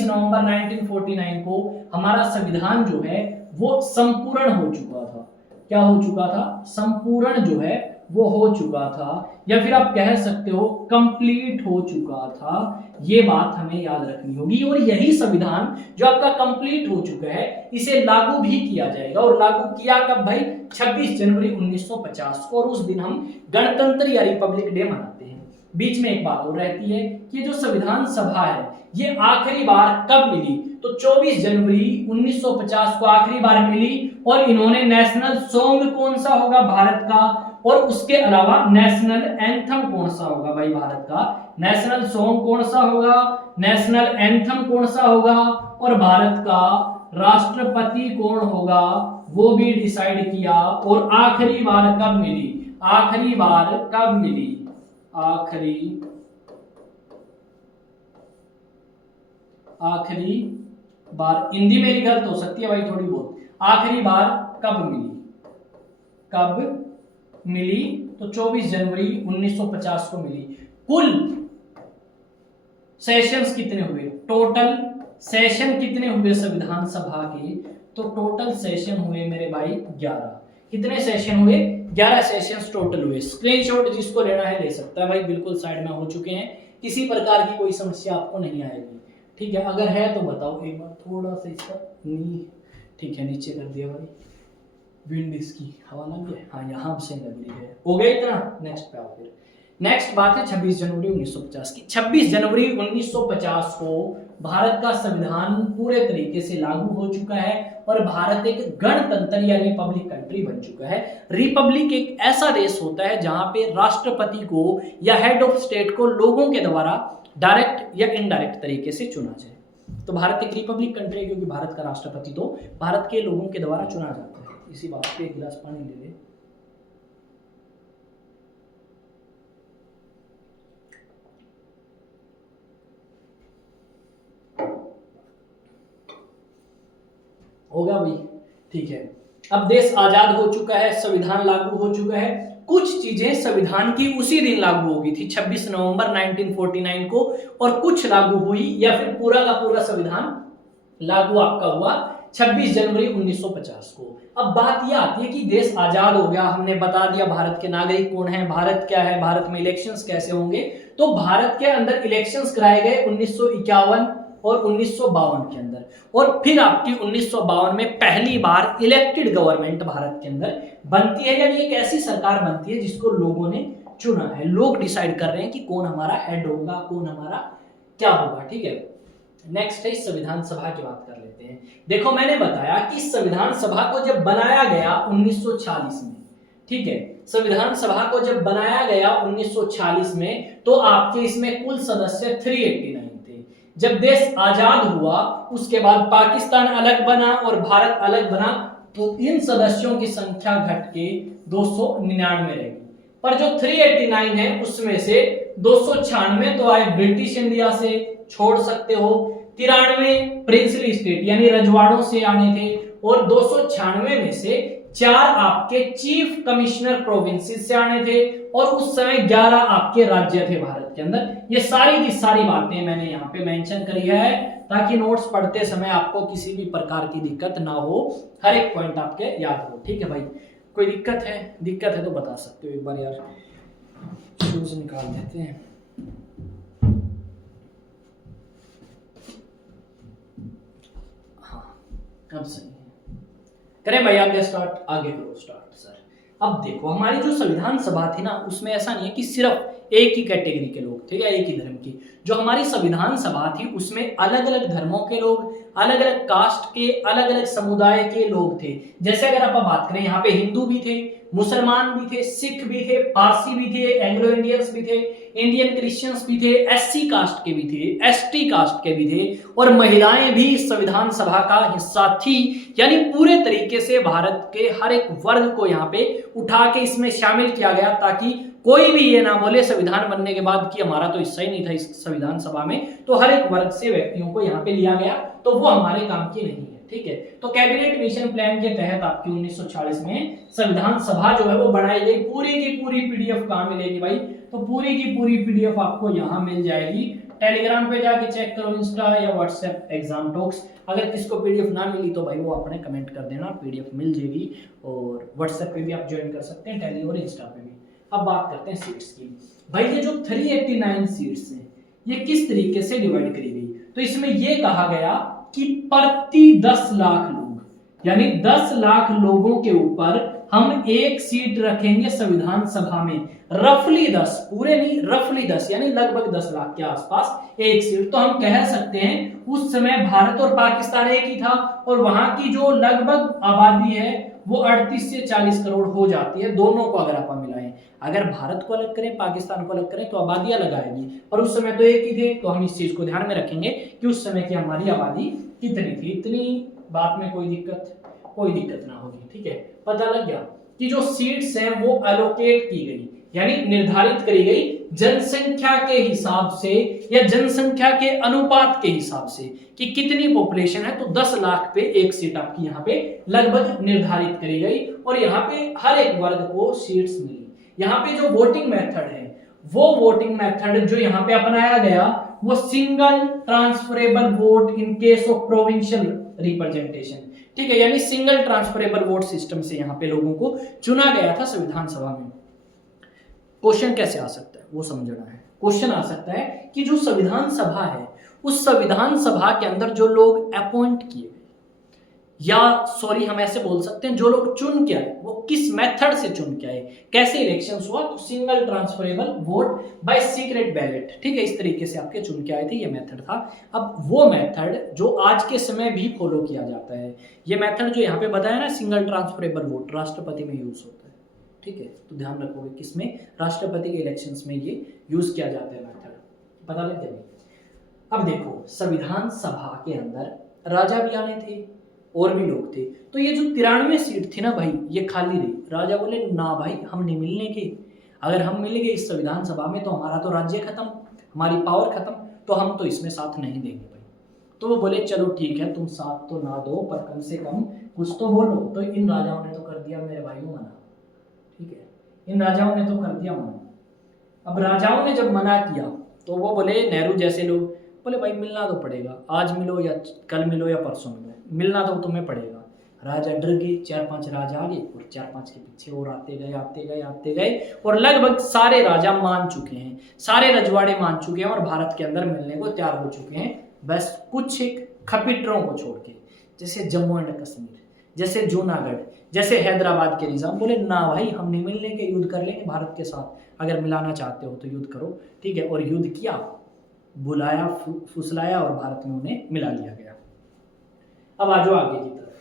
नवंबर 1949 को हमारा संविधान जो है वो संपूर्ण हो चुका था। क्या हो चुका था, संपूर्ण जो है वो हो चुका था, या फिर आप कह सकते हो कंप्लीट हो चुका था। ये बात हमें याद रखनी होगी। और यही संविधान जो आपका कंप्लीट हो चुका है इसे लागू भी किया जाएगा। और लागू किया कब भाई, 26 जनवरी 1950 को, और उस दिन हम गणतंत्र या रिपब्लिक डे मनाते हैं। बीच में एक बात और रहती है कि जो संविधान सभा है ये आखिरी बार कब मिली, तो 24 जनवरी 1950 को आखिरी बार मिली। और इन्होंने नेशनल सॉन्ग कौन सा होगा भारत का, और उसके अलावा नेशनल एंथम कौन सा होगा भाई भारत का, नेशनल सॉन्ग कौन सा होगा, नेशनल एंथम कौन सा होगा, और भारत का राष्ट्रपति कौन होगा वो भी डिसाइड किया। और आखिरी बार कब मिली, आखिरी बार कब मिली, आखिरी बार, हिंदी में गलत हो सकती है भाई थोड़ी बहुत, आखिरी बार कब मिली, तो 24 जनवरी 1950 को मिली। कुल सेशंस कितने हुए, टोटल सेशन कितने हुए संविधान सभा के, तो टोटल सेशन हुए मेरे भाई 11। कितने सेशन हुए, 11 सेशंस टोटल हुए। स्क्रीनशॉट जिसको लेना है ले सकता है भाई, बिल्कुल साइड में हो चुके हैं, किसी प्रकार की कोई समस्या आपको नहीं आएगी। ठीक है, अगर है तो बताओ एक बार, थोड़ा सा इसका ठीक है नीचे कर दिया भाई, विंड इसकी हवा लग गई, हाँ यहाँ से लग रही है, हो गया इतना। नेक्स्ट पे आओ फिर। नेक्स्ट बात है 26 जनवरी 1950 की। 26 जनवरी 1950 को भारत का संविधान पूरे तरीके से लागू हो चुका है और भारत एक गणतंत्र या रिपब्लिक कंट्री बन चुका है। रिपब्लिक एक ऐसा देश होता है जहां पे राष्ट्रपति को या हेड ऑफ स्टेट को लोगों के द्वारा डायरेक्ट या इनडायरेक्ट तरीके से चुना जाए। तो भारत एक रिपब्लिक कंट्री है क्योंकि भारत का राष्ट्रपति तो भारत के लोगों के द्वारा चुना जाता है। इसी बात पे एक गिलास पानी ले ले। होगा भाई, ठीक है। अब देश आजाद हो चुका है, संविधान लागू हो चुका है। कुछ चीजें संविधान की उसी दिन लागू हो गई थी 26 नवंबर 1949 को, और कुछ लागू हुई या फिर पूरा का पूरा संविधान लागू आपका हुआ 26 जनवरी 1950 को। अब बात यह आती है कि देश आजाद हो गया, हमने बता दिया भारत के नागरिक कौन है, भारत क्या है, भारत में इलेक्शंस कैसे होंगे। तो भारत के अंदर इलेक्शंस कराए गए 1951 और 1952 के अंदर, और फिर आपकी 1952 में पहली बार इलेक्टेड गवर्नमेंट भारत के अंदर बनती है, यानी एक ऐसी सरकार बनती है जिसको लोगों ने चुना है। लोग डिसाइड कर रहे हैं कि कौन हमारा हेड होगा, कौन हमारा क्या होगा। ठीक है, नेक्स्ट है संविधान सभा की बात कर लेते हैं। देखो मैंने बताया कि संविधान सभा को जब बनाया गया 1946 में, ठीक है, संविधान सभा को जब बनाया गया 1946 में, तो आपके इसमें कुल सदस्य 389 थे। जब देश आजाद हुआ उसके बाद पाकिस्तान अलग बना और भारत अलग बना, तो इन सदस्यों की संख्या घट के 299 रहेगी। पर जो 389 है उसमें से 296 तो आए ब्रिटिश इंडिया से, छोड़ सकते हो, 93 प्रिंसली स्टेट यानी रजवाड़ों से आने थे, और 296 में से 4 आपके चीफ कमिश्नर प्रोविंसेस से आने थे, और उस समय 11 आपके राज्य थे भारत के अंदर। ये सारी की सारी बातें मैंने यहाँ पे मेंशन करी है ताकि नोट्स पढ़ते समय आपको किसी भी प्रकार की दिक्कत ना हो, हर एक पॉइंट आपके याद हो। ठीक है भाई, कोई दिक्कत है तो बता सकते हो। एक बार यार शूज निकाल देते हैं। अब सही है, करें भाई आगे स्टार्ट, आगे करो स्टार्ट सर। अब देखो हमारी जो संविधान सभा थी ना, उसमें ऐसा नहीं है कि सिर्फ एक ही कैटेगरी के लोग थे या एक ही धर्म की। जो हमारी संविधान सभा थी उसमें अलग अलग धर्मों के लोग, अलग अलग कास्ट के, अलग अलग समुदाय के लोग थे। जैसे अगर आप बात करें, यहाँ पे हिंदू भी थे, मुसलमान भी थे, सिख भी थे, पारसी भी थे, एंग्लो इंडियंस भी थे, इंडियन क्रिश्चियंस भी थे, एससी कास्ट के भी थे, एसटी कास्ट के भी थे, और महिलाएं भी इस संविधान सभा का हिस्सा थी। यानी पूरे तरीके से भारत के हर एक वर्ग को यहाँ पे उठा के इसमें शामिल किया गया, ताकि कोई भी ये ना बोले संविधान बनने के बाद कि हमारा तो हिस्सा ही नहीं था इस संविधान सभा में। तो हर एक वर्ग से व्यक्तियों को यहाँ पे लिया गया, तो वो हमारे काम की नहीं है, ठीक है। तो कैबिनेट मिशन प्लान के तहत आपकी 1940 में संविधान सभा जो है वो बनाई गई। पूरी की पूरी पीडीएफ कहाँ मिलेगी भाई? तो पूरी की पूरी पीडीएफ आपको यहाँ मिल जाएगी। टेलीग्राम पे जाके चेक करो, इंस्टा या व्हाट्सएप एग्जाम टॉक्स। अगर किसको पीडीएफ ना मिली तो भाई वो अपने कमेंट कर देना, पीडीएफ मिल जाएगी। और व्हाट्सएप पे भी आप ज्वाइन कर सकते हैं, टेली और इंस्टा पे भी। अब बात करते हैं सीट्स की। भाई ये जो 389 सीट्स हैं ये किस तरीके से डिवाइड करी गई? तो इसमें ये कहा गया कि प्रति 10 लाख लोग, यानी 10 लाख लोगों के ऊपर हम एक सीट रखेंगे संविधान सभा में। रफली 10, पूरे नहीं, रफली 10, यानी लगभग 10 लाख के आसपास एक सीट। तो हम कह सकते हैं उस समय भारत और पाकिस्तान एक ही था, और वहां की जो लगभग आबादी है वो 38 से 40 करोड़ हो जाती है, दोनों को अगर आप मिलाएं। अगर भारत को अलग करें, पाकिस्तान को अलग करें तो आबादी अलग आएगी, और उस समय तो एक ही थे। तो हम इस चीज को ध्यान में रखेंगे कि उस समय की हमारी आबादी कितनी थी। इतनी बात में कोई दिक्कत ना होगी, ठीक है। पता लग गया कि जो सीट्स हैं वो एलोकेट की गई, यानी निर्धारित करी गई जनसंख्या के हिसाब से या जनसंख्या के अनुपात के हिसाब से कि कितनी पॉपुलेशन है। तो 10 लाख पे एक सीट आपकी यहाँ पे लगभग निर्धारित करी गई, और यहाँ पे हर एक वर्ग को सीट्स मिली। यहाँ पे जो वोटिंग मेथड है, वो वोटिंग मेथड जो यहाँ पे अपनाया गया वो single transferable vote in case of provincial representation, ठीक है। यानी सिंगल ट्रांसफरेबल वोट सिस्टम से यहाँ पे लोगों को चुना गया था संविधान सभा में। क्वेश्चन कैसे आ सकता है वो समझना है। क्वेश्चन आ सकता है कि जो संविधान सभा है, उस संविधान सभा के अंदर जो लोग अपॉइंट किए गए, या सॉरी हम ऐसे बोल सकते हैं जो लोग चुन के आए, वो किस मेथड से चुन के आए, कैसे इलेक्शंस हुआ? तो single transferable vote by secret ballot, ठीक है। इस तरीके से आपके चुन के आए थे, ये मेथड था। अब वो मेथड जो आज के समय भी फॉलो किया जाता है, ये मेथड जो यहाँ पे बताया ना, सिंगल ट्रांसफरेबल वोट, राष्ट्रपति में यूज होता है, ठीक है। तो ध्यान रखोगे किसमें? राष्ट्रपति के इलेक्शंस में ये यूज किया जाता है मेथड, पता लग जाएगा। अब देखो संविधान सभा के अंदर राजा भी आने थे और भी लोग थे। तो ये जो 93 सीट थी ना भाई, ये खाली रही। राजा बोले ना भाई हम नहीं मिलने के, अगर हम मिल गए इस संविधान सभा में तो हमारा तो राज्य खत्म, हमारी पावर खत्म, तो हम तो इसमें साथ नहीं देंगे भाई। तो वो बोले चलो ठीक है, तुम साथ तो ना दो पर कम से कम कुछ तो बोलो। तो इन राजाओं ने तो कर दिया मेरे भाइयों मना, ठीक है, इन राजाओं ने तो कर दिया मना। अब राजाओं ने जब मना किया तो वो बोले, नेहरू जैसे लोग बोले भाई मिलना तो पड़ेगा, आज मिलो या कल मिलो या परसों मिलो, मिलना तो तुम्हें पड़ेगा। राजा डर गए, 4-5 राजा आगे और 4-5 के पीछे और आते गए, और लगभग सारे राजा मान चुके हैं, सारे रजवाड़े मान चुके हैं और भारत के अंदर मिलने को तैयार हो चुके हैं। बस कुछ एक खपीटरों को छोड़ के, जैसे जम्मू एंड कश्मीर, जैसे जूनागढ़, जैसे हैदराबाद के निजाम बोले ना भाई हम नहीं मिलने के, युद्ध कर लेंगे भारत के साथ, अगर मिलाना चाहते हो तो युद्ध करो, ठीक है। और युद्ध किया, बुलाया, फुसलाया और भारत में उन्हें मिला लिया गया। अब आ जाओ आगे की तरफ,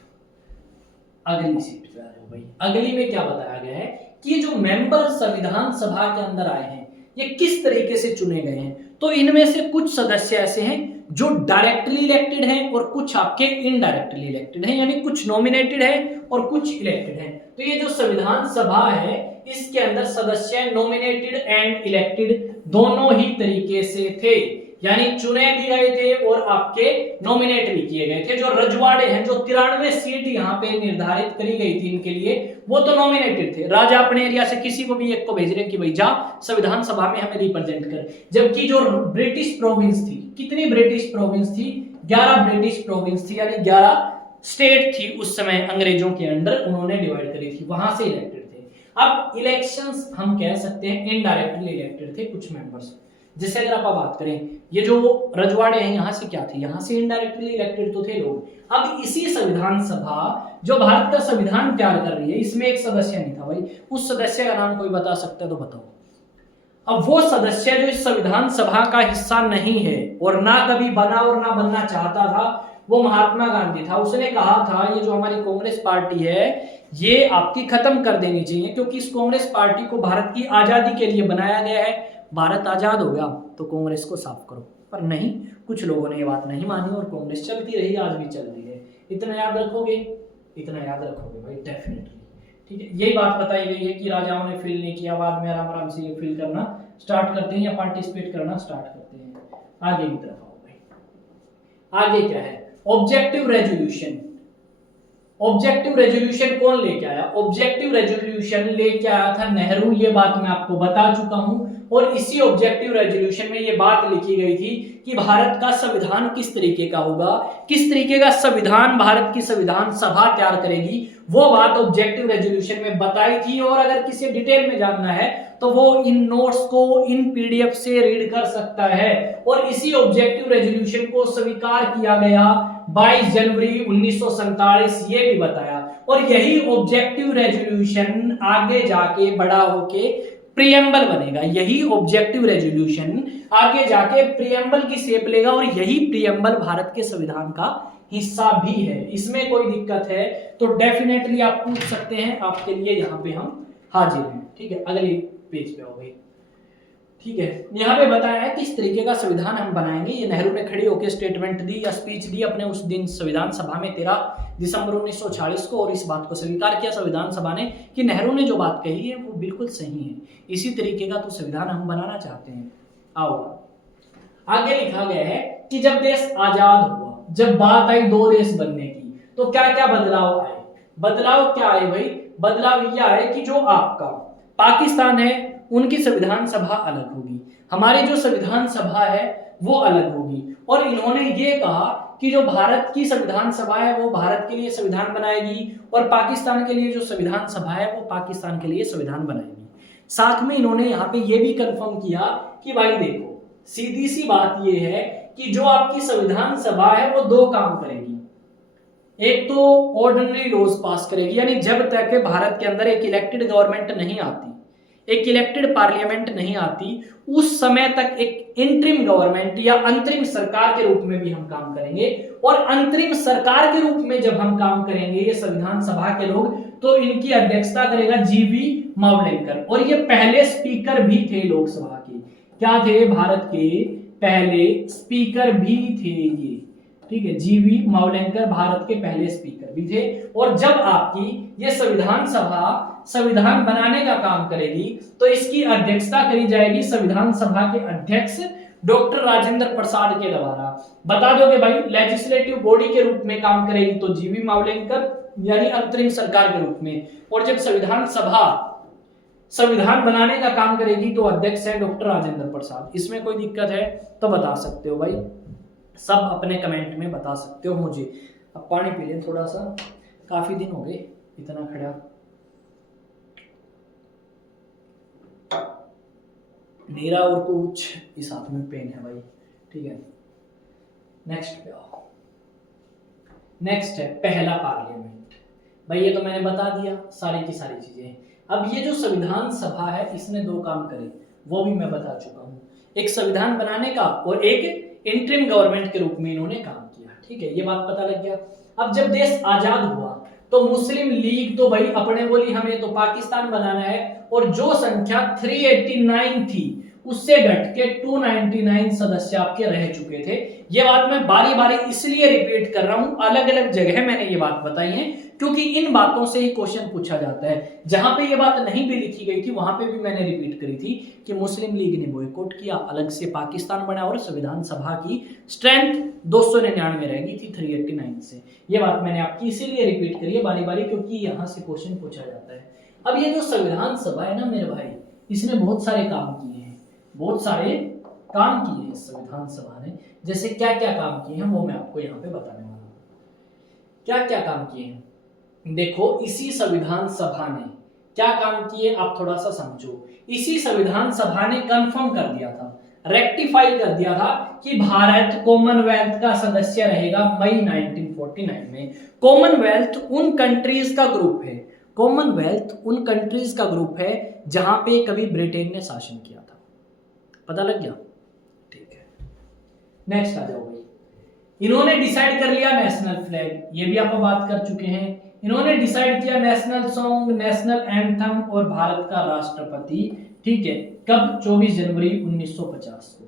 अगली सीट पे आ जाओ भाई। अगली में क्या बताया गया है कि ये जो मेंबर संविधान सभा के अंदर आए हैं ये किस तरीके से चुने गए हैं? तो इनमें से कुछ सदस्य ऐसे हैं जो डायरेक्टली इलेक्टेड हैं और कुछ आपके इनडायरेक्टली इलेक्टेड हैं, यानी कुछ नॉमिनेटेड है और कुछ इलेक्टेड हैं। तो ये जो संविधान सभा है इसके अंदर सदस्य नॉमिनेटेड एंड इलेक्टेड दोनों ही तरीके से थे, यानी चुने भी गए थे और आपके नॉमिनेट भी किए गए थे। जो रजवाड़े हैं, जो 93 सीट यहाँ पे निर्धारित करी गई थी इनके लिए, वो तो नॉमिनेटेड थे। राजा अपने एरिया से किसी को भी एक को भेज रहे कि भाई जा संविधान सभा में हमें रिप्रेजेंट कर। जबकि जो ब्रिटिश प्रोविंस थी, कितनी ब्रिटिश प्रोविंस थी? 11 ब्रिटिश प्रोविंस थी, यानी 11 स्टेट थी उस समय अंग्रेजों के अंडर, उन्होंने डिवाइड करी थी, वहां से इलेक्टेड थे। अब इलेक्शंस हम कह सकते हैं इनडायरेक्टली इलेक्टेड थे कुछ मेंबर्स, जैसे अगर आप बात करें, ये जो रजवाड़े हैं यहाँ से क्या थे, यहाँ से इनडायरेक्टली इलेक्टेड तो थे लोग। अब इसी संविधान सभा जो भारत का संविधान तैयार कर रही है, इसमें एक सदस्य नहीं था भाई, उस सदस्य का नाम कोई बता सकता है तो बताओ। अब वो सदस्य जो इस संविधान सभा का हिस्सा नहीं है और ना कभी बना और ना बनना चाहता था, वो महात्मा गांधी था। उसने कहा था ये जो हमारी कांग्रेस पार्टी है ये आपकी खत्म कर देनी चाहिए, क्योंकि इस कांग्रेस पार्टी को भारत की आजादी के लिए बनाया गया है। भारत आजाद हो गया तो कांग्रेस को साफ करो, पर नहीं, कुछ लोगों ने ये बात नहीं मानी और कांग्रेस चलती रही, आज भी चल रही है। इतना याद रखोगे, इतना याद रखोगे भाई डेफिनेटली, ठीक है। यही बात बताई गई है कि राजाओं ने फील नहीं किया, बाद में आराम आराम से ये फील करना स्टार्ट करते हैं या पार्टिसिपेट करना स्टार्ट करते हैं। आगे की तरफ आओ भाई, आगे क्या है, ऑब्जेक्टिव रेजोल्यूशन। ऑब्जेक्टिव रेजोल्यूशन कौन लेके आया, ऑब्जेक्टिव रेजोल्यूशन लेके आया था नेहरू, ये बात मैं आपको बता चुका हूं। और इसी ऑब्जेक्टिव रेजोल्यूशन में ये बात लिखी गई थी कि भारत का संविधान किस तरीके का होगा, किस तरीके का संविधान भारत की संविधान सभा तैयार करेगी, वो बात ऑब्जेक्टिव रेजोल्यूशन में बताई थी। और अगर किसी डिटेल में जानना है तो वो इन नोट्स को इन पीडीएफ से रीड कर सकता है। और इसी ऑब्जेक्टिव रेजोल्यूशन को स्वीकार किया गया 22 जनवरी 1947, ये भी बताया। और यही ऑब्जेक्टिव रेजोल्यूशन आगे जाके बड़ा होके प्रियम्बल बनेगा। यही ऑब्जेक्टिव रेजोल्यूशन आगे जाके प्रियम्बल की शेप लेगा और यही प्रियम्बल भारत के संविधान का हिस्सा भी है। इसमें कोई दिक्कत है तो डेफिनेटली आप पूछ सकते हैं, आपके लिए यहाँ पे हम हाजिर हैं, ठीक है। अगले पेज पे आओ भाई, ठीक है। यहाँ पे बताया है किस तरीके का संविधान हम बनाएंगे। ये नेहरू ने खड़ी होकर स्टेटमेंट दी या स्पीच दी अपने उस दिन संविधान सभा में 13 दिसंबर 1946 को, और इस बात को स्वीकार किया संविधान सभा ने कि नेहरू ने जो बात कही है वो बिल्कुल सही है। इसी तरीके का तो संविधान हम बनाना चाहते हैं। आओ आगे लिखा गया है कि जब देश आजाद हुआ, जब बात आई दो देश बनने की, तो क्या क्या बदलाव आए। बदलाव क्या आए भाई, बदलाव यह आए कि जो आपका पाकिस्तान है उनकी संविधान सभा अलग होगी, हमारी जो संविधान सभा है वो अलग होगी। और इन्होंने ये कहा कि जो भारत की संविधान सभा है वो भारत के लिए संविधान बनाएगी और पाकिस्तान के लिए जो संविधान सभा है वो पाकिस्तान के लिए संविधान बनाएगी। साथ में इन्होंने यहाँ पे ये भी कंफर्म किया कि भाई देखो, सीधी सी बात ये है कि जो आपकी संविधान सभा है वो दो काम करेगी। एक तो ऑर्डिनरी लॉज पास करेगी, यानी जब तक भारत के अंदर एक इलेक्टेड गवर्नमेंट नहीं आती, एक इलेक्टेड पार्लियामेंट नहीं आती, उस समय तक एक इंटरिम गवर्नमेंट या अंतरिम सरकार के रूप में भी हम काम करेंगे। और अंतरिम सरकार के रूप में जब हम काम करेंगे ये संविधान सभा के लोग, तो इनकी अध्यक्षता करेगा जीवी मावलेकर। और ये पहले स्पीकर भी थे लोकसभा के, क्या थे, भारत के पहले स्पीकर भी थे ये, ठीक है। जीवी मावलेकर भारत के पहले स्पीकर भी थे। और जब आपकी ये संविधान सभा संविधान बनाने का काम करेगी तो इसकी अध्यक्षता करी जाएगी संविधान सभा के अध्यक्ष डॉक्टर राजेंद्र प्रसाद के द्वारा। बता दोगे भाई, लेजिस्लेटिव बॉडी के रूप में काम करेगी तो जीवी मावलेकर यानी अंतरिम सरकार के रूप में, और जब संविधान सभा संविधान बनाने का काम करेगी तो अध्यक्ष है डॉक्टर राजेंद्र प्रसाद। इसमें कोई दिक्कत है तो बता सकते हो भाई, सब अपने कमेंट में बता सकते हो मुझे। अब पानी पी लें थोड़ा सा, काफी दिन हो गए इतना खड़ा। नीरा और कुछ इस हाथ में पेन है भाई, ठीक है। नेक्स्ट पे आओ, नेक्स्ट है पहला पार्लियामेंट। भाई ये तो मैंने बता दिया सारी की सारी चीजें। अब ये जो संविधान सभा है इसने दो काम करे, वो भी मैं बता चुका हूँ, एक संविधान बनाने का और एक इंटरिम गवर्नमेंट के रूप में इन्होंने काम किया, ठीक है। ये बात पता लग गया। अब जब देश आजाद हुआ तो मुस्लिम लीग तो भाई अपने बोली हमें तो पाकिस्तान बनाना है, और जो संख्या 389 थी उससे घट के 299 सदस्य आपके रह चुके थे। ये बात मैं बारी बारी इसलिए रिपीट कर रहा हूं, अलग अलग जगह मैंने ये बात बताई है क्योंकि इन बातों से ही क्वेश्चन पूछा जाता है। जहां पे ये बात नहीं भी लिखी गई थी वहां पे भी मैंने रिपीट करी थी कि मुस्लिम लीग ने बॉयकॉट किया, अलग से पाकिस्तान बना और संविधान सभा की स्ट्रेंथ 299 रह गई थी 389 से। ये बात मैंने आपकी इसीलिए रिपीट करी है बारी बारी क्योंकि यहाँ से क्वेश्चन पूछा जाता है। अब ये जो संविधान सभा है ना मेरे भाई, इसने बहुत सारे काम किए हैं, बहुत सारे काम किए हैं संविधान सभा ने। जैसे क्या क्या काम किए हैं वो मैं आपको यहाँ पे बताने वाला हूँ। क्या क्या काम किए हैं देखो, इसी संविधान सभा ने क्या काम किए आप थोड़ा सा समझो। इसी संविधान सभा ने कंफर्म कर दिया था, रेक्टिफाई कर दिया था कि भारत कॉमनवेल्थ का सदस्य रहेगा मई 1949 में। कॉमनवेल्थ उन कंट्रीज का ग्रुप है, कॉमनवेल्थ उन कंट्रीज का ग्रुप है जहां पे कभी ब्रिटेन ने शासन किया था। पता लग गया? ठीक है, नेक्स्ट आ जाओ भाई। इन्होंने डिसाइड कर लिया नेशनल फ्लैग, ये भी आप बात कर चुके हैं। इन्होंने डिसाइड किया नेशनल सॉन्ग, नेशनल एंथम और भारत का राष्ट्रपति। ठीक है, कब? 24 जनवरी 1950 को।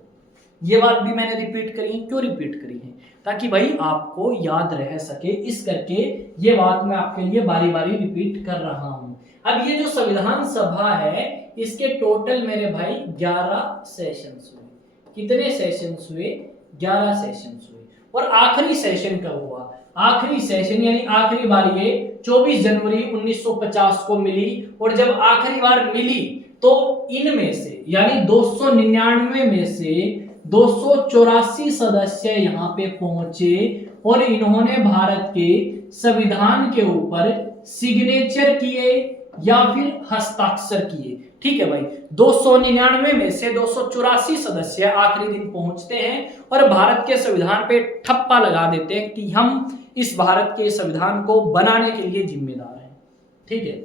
ये बात भी मैंने रिपीट करी है। क्यों रिपीट करी है? ताकि भाई आपको याद रह सके, इस करके ये बात मैं आपके लिए बारी बारी रिपीट कर रहा हूं। अब ये जो संविधान सभा है, इसके टोटल मेरे भाई 11 सेशंस हुए। कितने सेशंस हुए? 11 सेशंस हुए। और आखिरी सेशन कब हुआ? आखिरी सेशन यानी आखिरी बार ये 24 जनवरी 1950 को मिली। और जब आखिरी बार मिली तो इनमें से यानी 299 में से 284 सदस्य यहां पे पहुंचे और इन्होंने भारत के संविधान के ऊपर सिग्नेचर किए या फिर हस्ताक्षर किए। ठीक है भाई, 299 में से 284 सदस्य आखिरी दिन पहुंचते हैं और भारत के संविधान पे ठप्पा लगा देते हैं कि हम इस भारत के संविधान को बनाने के लिए जिम्मेदार हैं। ठीक है,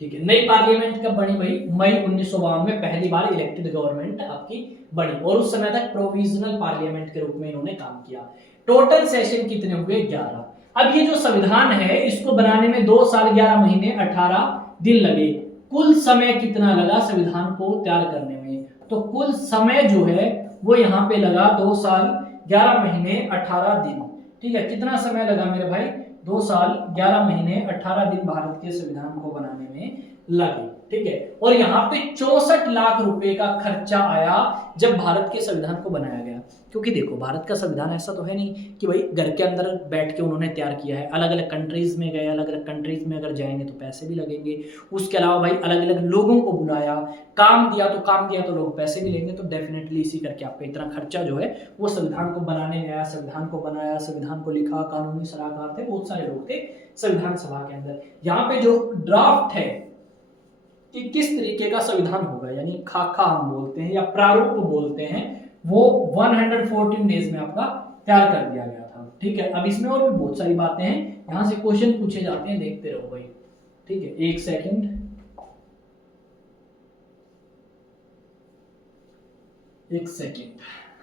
ठीक है। नई पार्लियामेंट कब बनी भाई? मई 1952 में पहली बार इलेक्टेड गवर्नमेंट आपकी बनी और उस समय तक प्रोविजनल पार्लियामेंट के रूप में इन्होंने काम किया। टोटल सेशन कितने हुए? 11। अब ये जो संविधान है इसको बनाने में 2 साल 11 महीने 18 दिन लगे। कुल समय कितना लगा संविधान को तैयार करने में? तो कुल समय जो है वो यहाँ पे लगा 2 साल 11 महीने 18 दिन। ठीक है, कितना समय लगा मेरे भाई? 2 साल 11 महीने 18 दिन भारत के संविधान को बनाने में लगे। ठीक है, और यहाँ पे 64 लाख रुपए का खर्चा आया जब भारत के संविधान को बनाया गया। क्योंकि देखो, भारत का संविधान ऐसा तो है नहीं कि भाई घर के अंदर बैठ के उन्होंने तैयार किया है। अलग अलग कंट्रीज में गए, अलग अलग कंट्रीज में अगर जाएंगे तो पैसे भी लगेंगे। उसके अलावा भाई अलग अलग लोगों को बुलाया, काम दिया तो लोग पैसे भी लेंगे। तो डेफिनेटली इसी करके आपका इतना खर्चा जो है वो संविधान को बनाने में आया। संविधान को बनाया, संविधान को लिखा, कानूनी सलाहकार थे, बहुत सारे लोग थे संविधान सभा के अंदर। यहाँ पे जो ड्राफ्ट है कि किस तरीके का संविधान होगा, यानी खाका हम बोलते हैं या प्रारूप बोलते हैं, वो 114 डेज में आपका तैयार कर दिया गया था। ठीक है, अब इसमें और भी बहुत सारी बातें हैं, यहां से क्वेश्चन पूछे जाते हैं, देखते रहो भाई। ठीक है, एक सेकंड,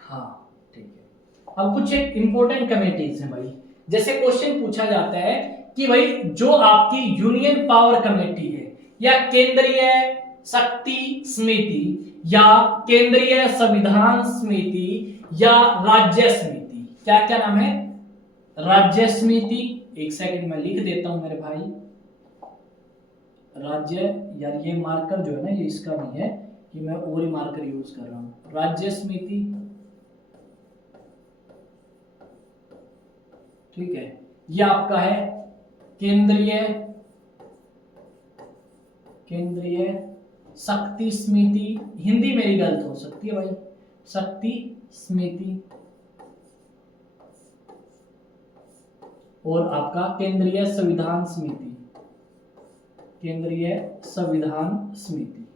हाँ ठीक है। अब कुछ एक इंपॉर्टेंट कमेटीज हैं भाई। जैसे क्वेश्चन पूछा जाता है कि भाई जो आपकी यूनियन पावर कमेटी है या केंद्रीय शक्ति समिति या केंद्रीय संविधान समिति या राज्य समिति, क्या क्या नाम है? राज्य समिति। एक सेकंड मैं लिख देता हूं मेरे भाई। राज्य, यार ये मार्कर जो है ना ये इसका नहीं है कि मैं और ही मार्कर यूज कर रहा हूं। राज्य समिति, ठीक है, ये आपका है केंद्रीय शक्ति समिति। हिंदी मेरी गलत हो सकती है भाई, शक्ति समिति। और आपका केंद्रीय संविधान समिति,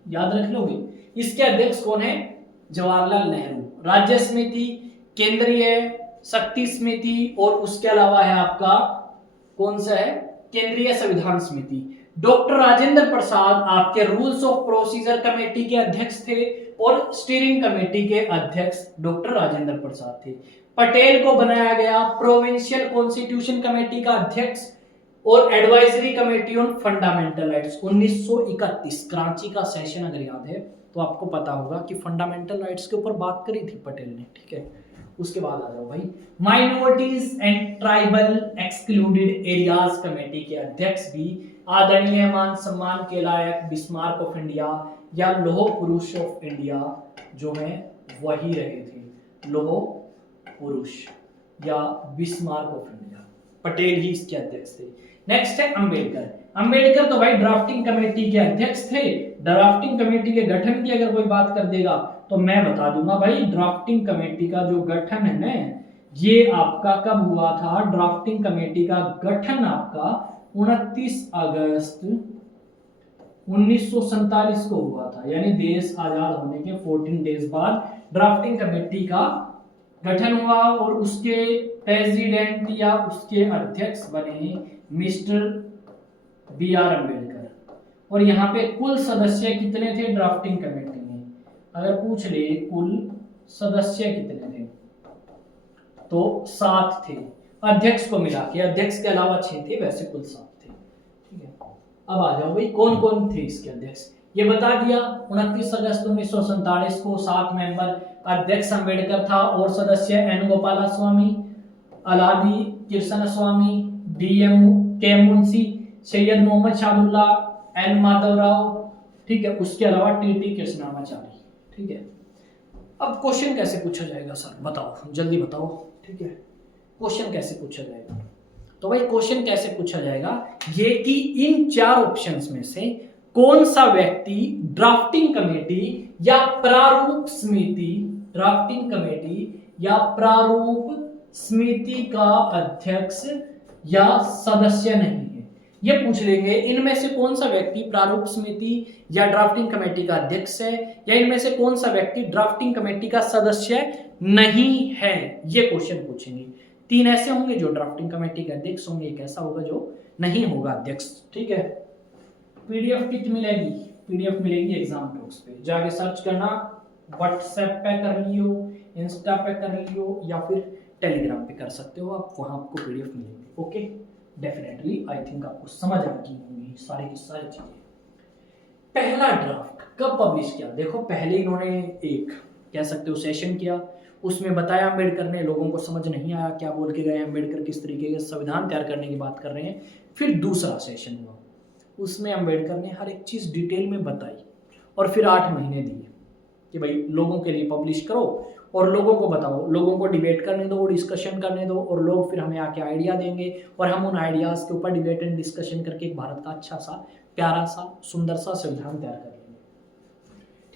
याद रख लोगे। इसके अध्यक्ष कौन है? जवाहरलाल नेहरू। राज्य समिति, केंद्रीय शक्ति समिति और उसके अलावा है आपका कौन सा है? केंद्रीय संविधान समिति। डॉक्टर राजेंद्र प्रसाद आपके रूल्स ऑफ प्रोसीजर कमेटी के अध्यक्ष थे और स्टीयरिंग कमेटी के अध्यक्ष डॉक्टर राजेंद्र प्रसाद थे। पटेल को बनाया गया प्रोविंशियल कॉन्स्टिट्यूशन कमेटी का अध्यक्ष और advisory committee on fundamental rights. 1931 Karachi का सेशन अगर याद है तो आपको पता होगा कि फंडामेंटल राइट्स के ऊपर बात करी थी पटेल ने। ठीक है, उसके बाद आ जाओ भाई, minorities and tribal excluded areas committee के अध्यक्ष भी आदरणीय मान सम्मान के लायक बिस्मार्क ऑफ इंडिया या लौह पुरुष ऑफ इंडिया जो है वही रहे थे। लौह पुरुष या बिस्मार्क ऑफ इंडिया, पटेल ही इसके अध्यक्ष थे। नेक्स्ट है अंबेडकर। अंबेडकर तो भाई ड्राफ्टिंग कमेटी के अध्यक्ष थे। ड्राफ्टिंग कमेटी के गठन की अगर कोई बात कर देगा तो मैं बता दूंगा भाई, ड्राफ्टिंग कमेटी का जो गठन है ना ये आपका कब हुआ था? ड्राफ्टिंग कमेटी का गठन आपका 29 अगस्त 1947 को हुआ था, यानी देश आजाद होने के 14 डेज बाद ड्राफ्टिंग कमेटी का गठन हुआ और उसके प्रेसिडेंट या उसके अध्यक्ष बने मिस्टर B.R. अम्बेडकर। और यहाँ पे कुल सदस्य कितने थे ड्राफ्टिंग कमेटी में, अगर पूछ ले कुल सदस्य कितने थे तो 7 थे, अध्यक्ष को मिला के, अध्यक्ष के अलावा 6 थे, वैसे कुल 7 थे। ठीक है, अब आ जाओ भाई कौन कौन थे इसके अध्यक्ष, ये बता दिया। 29 अगस्त 1947 को 7 मेंबर, अध्यक्ष अम्बेडकर था और सदस्य एन गोपालास्वामी, अलादी कृष्ण स्वामी, के मुंशी, सैयद मोहम्मद शाहबुल्ला, एन माधवराव, ठीक है, उसके अलावा टी कृष्णामाचारी। ठीक है, अब क्वेश्चन कैसे पूछा जाएगा सर, बताओ जल्दी बताओ। ठीक है, क्वेश्चन कैसे पूछा जाएगा, तो भाई क्वेश्चन कैसे पूछा जाएगा ये कि इन 4 ऑप्शंस में से कौन सा व्यक्ति ड्राफ्टिंग कमेटी या प्रारूप समिति, ड्राफ्टिंग कमेटी या प्रारूप समिति का अध्यक्ष या सदस्य नहीं है, ये पूछ लेंगे। इनमें से कौन सा व्यक्ति प्रारूप समिति या ड्राफ्टिंग कमेटी का अध्यक्ष है, या इनमें से कौन सा व्यक्ति ड्राफ्टिंग कमेटी का सदस्य नहीं है, ये क्वेश्चन पूछेंगे। 3 ऐसे होंगे जो ड्राफ्टिंग कमेटी के अध्यक्ष होंगे, एक ऐसा होगा जो नहीं होगा अध्यक्ष। ठीक है, पीडीएफ कित मिलेगी, पीडीएफ मिलेगी एग्जाम बॉक्स पे, जाके सर्च करना, व्हाट्सएप पे कर लियो, इंस्टा पे कर लियो या फिर टेलीग्राम पे कर सकते हो आप, वहां आपको पीडीएफ मिलेगी। ओके, डेफिनेटली आई थिंक आपको समझ आ गई होंगी सारी की सारी चीजें। पहला ड्राफ्ट कब पब्लिश किया, देखो पहले इन्होंने एक कह सकते हो सेशन किया, उसमें बताया अम्बेडकर ने, लोगों को समझ नहीं आया क्या बोल के गए अम्बेडकर, किस तरीके के संविधान तैयार करने की बात कर रहे हैं। फिर दूसरा सेशन हुआ, उसमें अम्बेडकर ने हर एक चीज डिटेल में बताई और फिर 8 महीने दिए कि भाई लोगों के लिए पब्लिश करो और लोगों को बताओ, लोगों को डिबेट करने दो, डिस्कशन करने दो, और लोग फिर हमें आके आइडिया देंगे और हम उन आइडियाज के ऊपर डिबेट एंड डिस्कशन करके एक भारत का अच्छा सा, प्यारा सा, सुंदर सा संविधान तैयार कर लेंगे।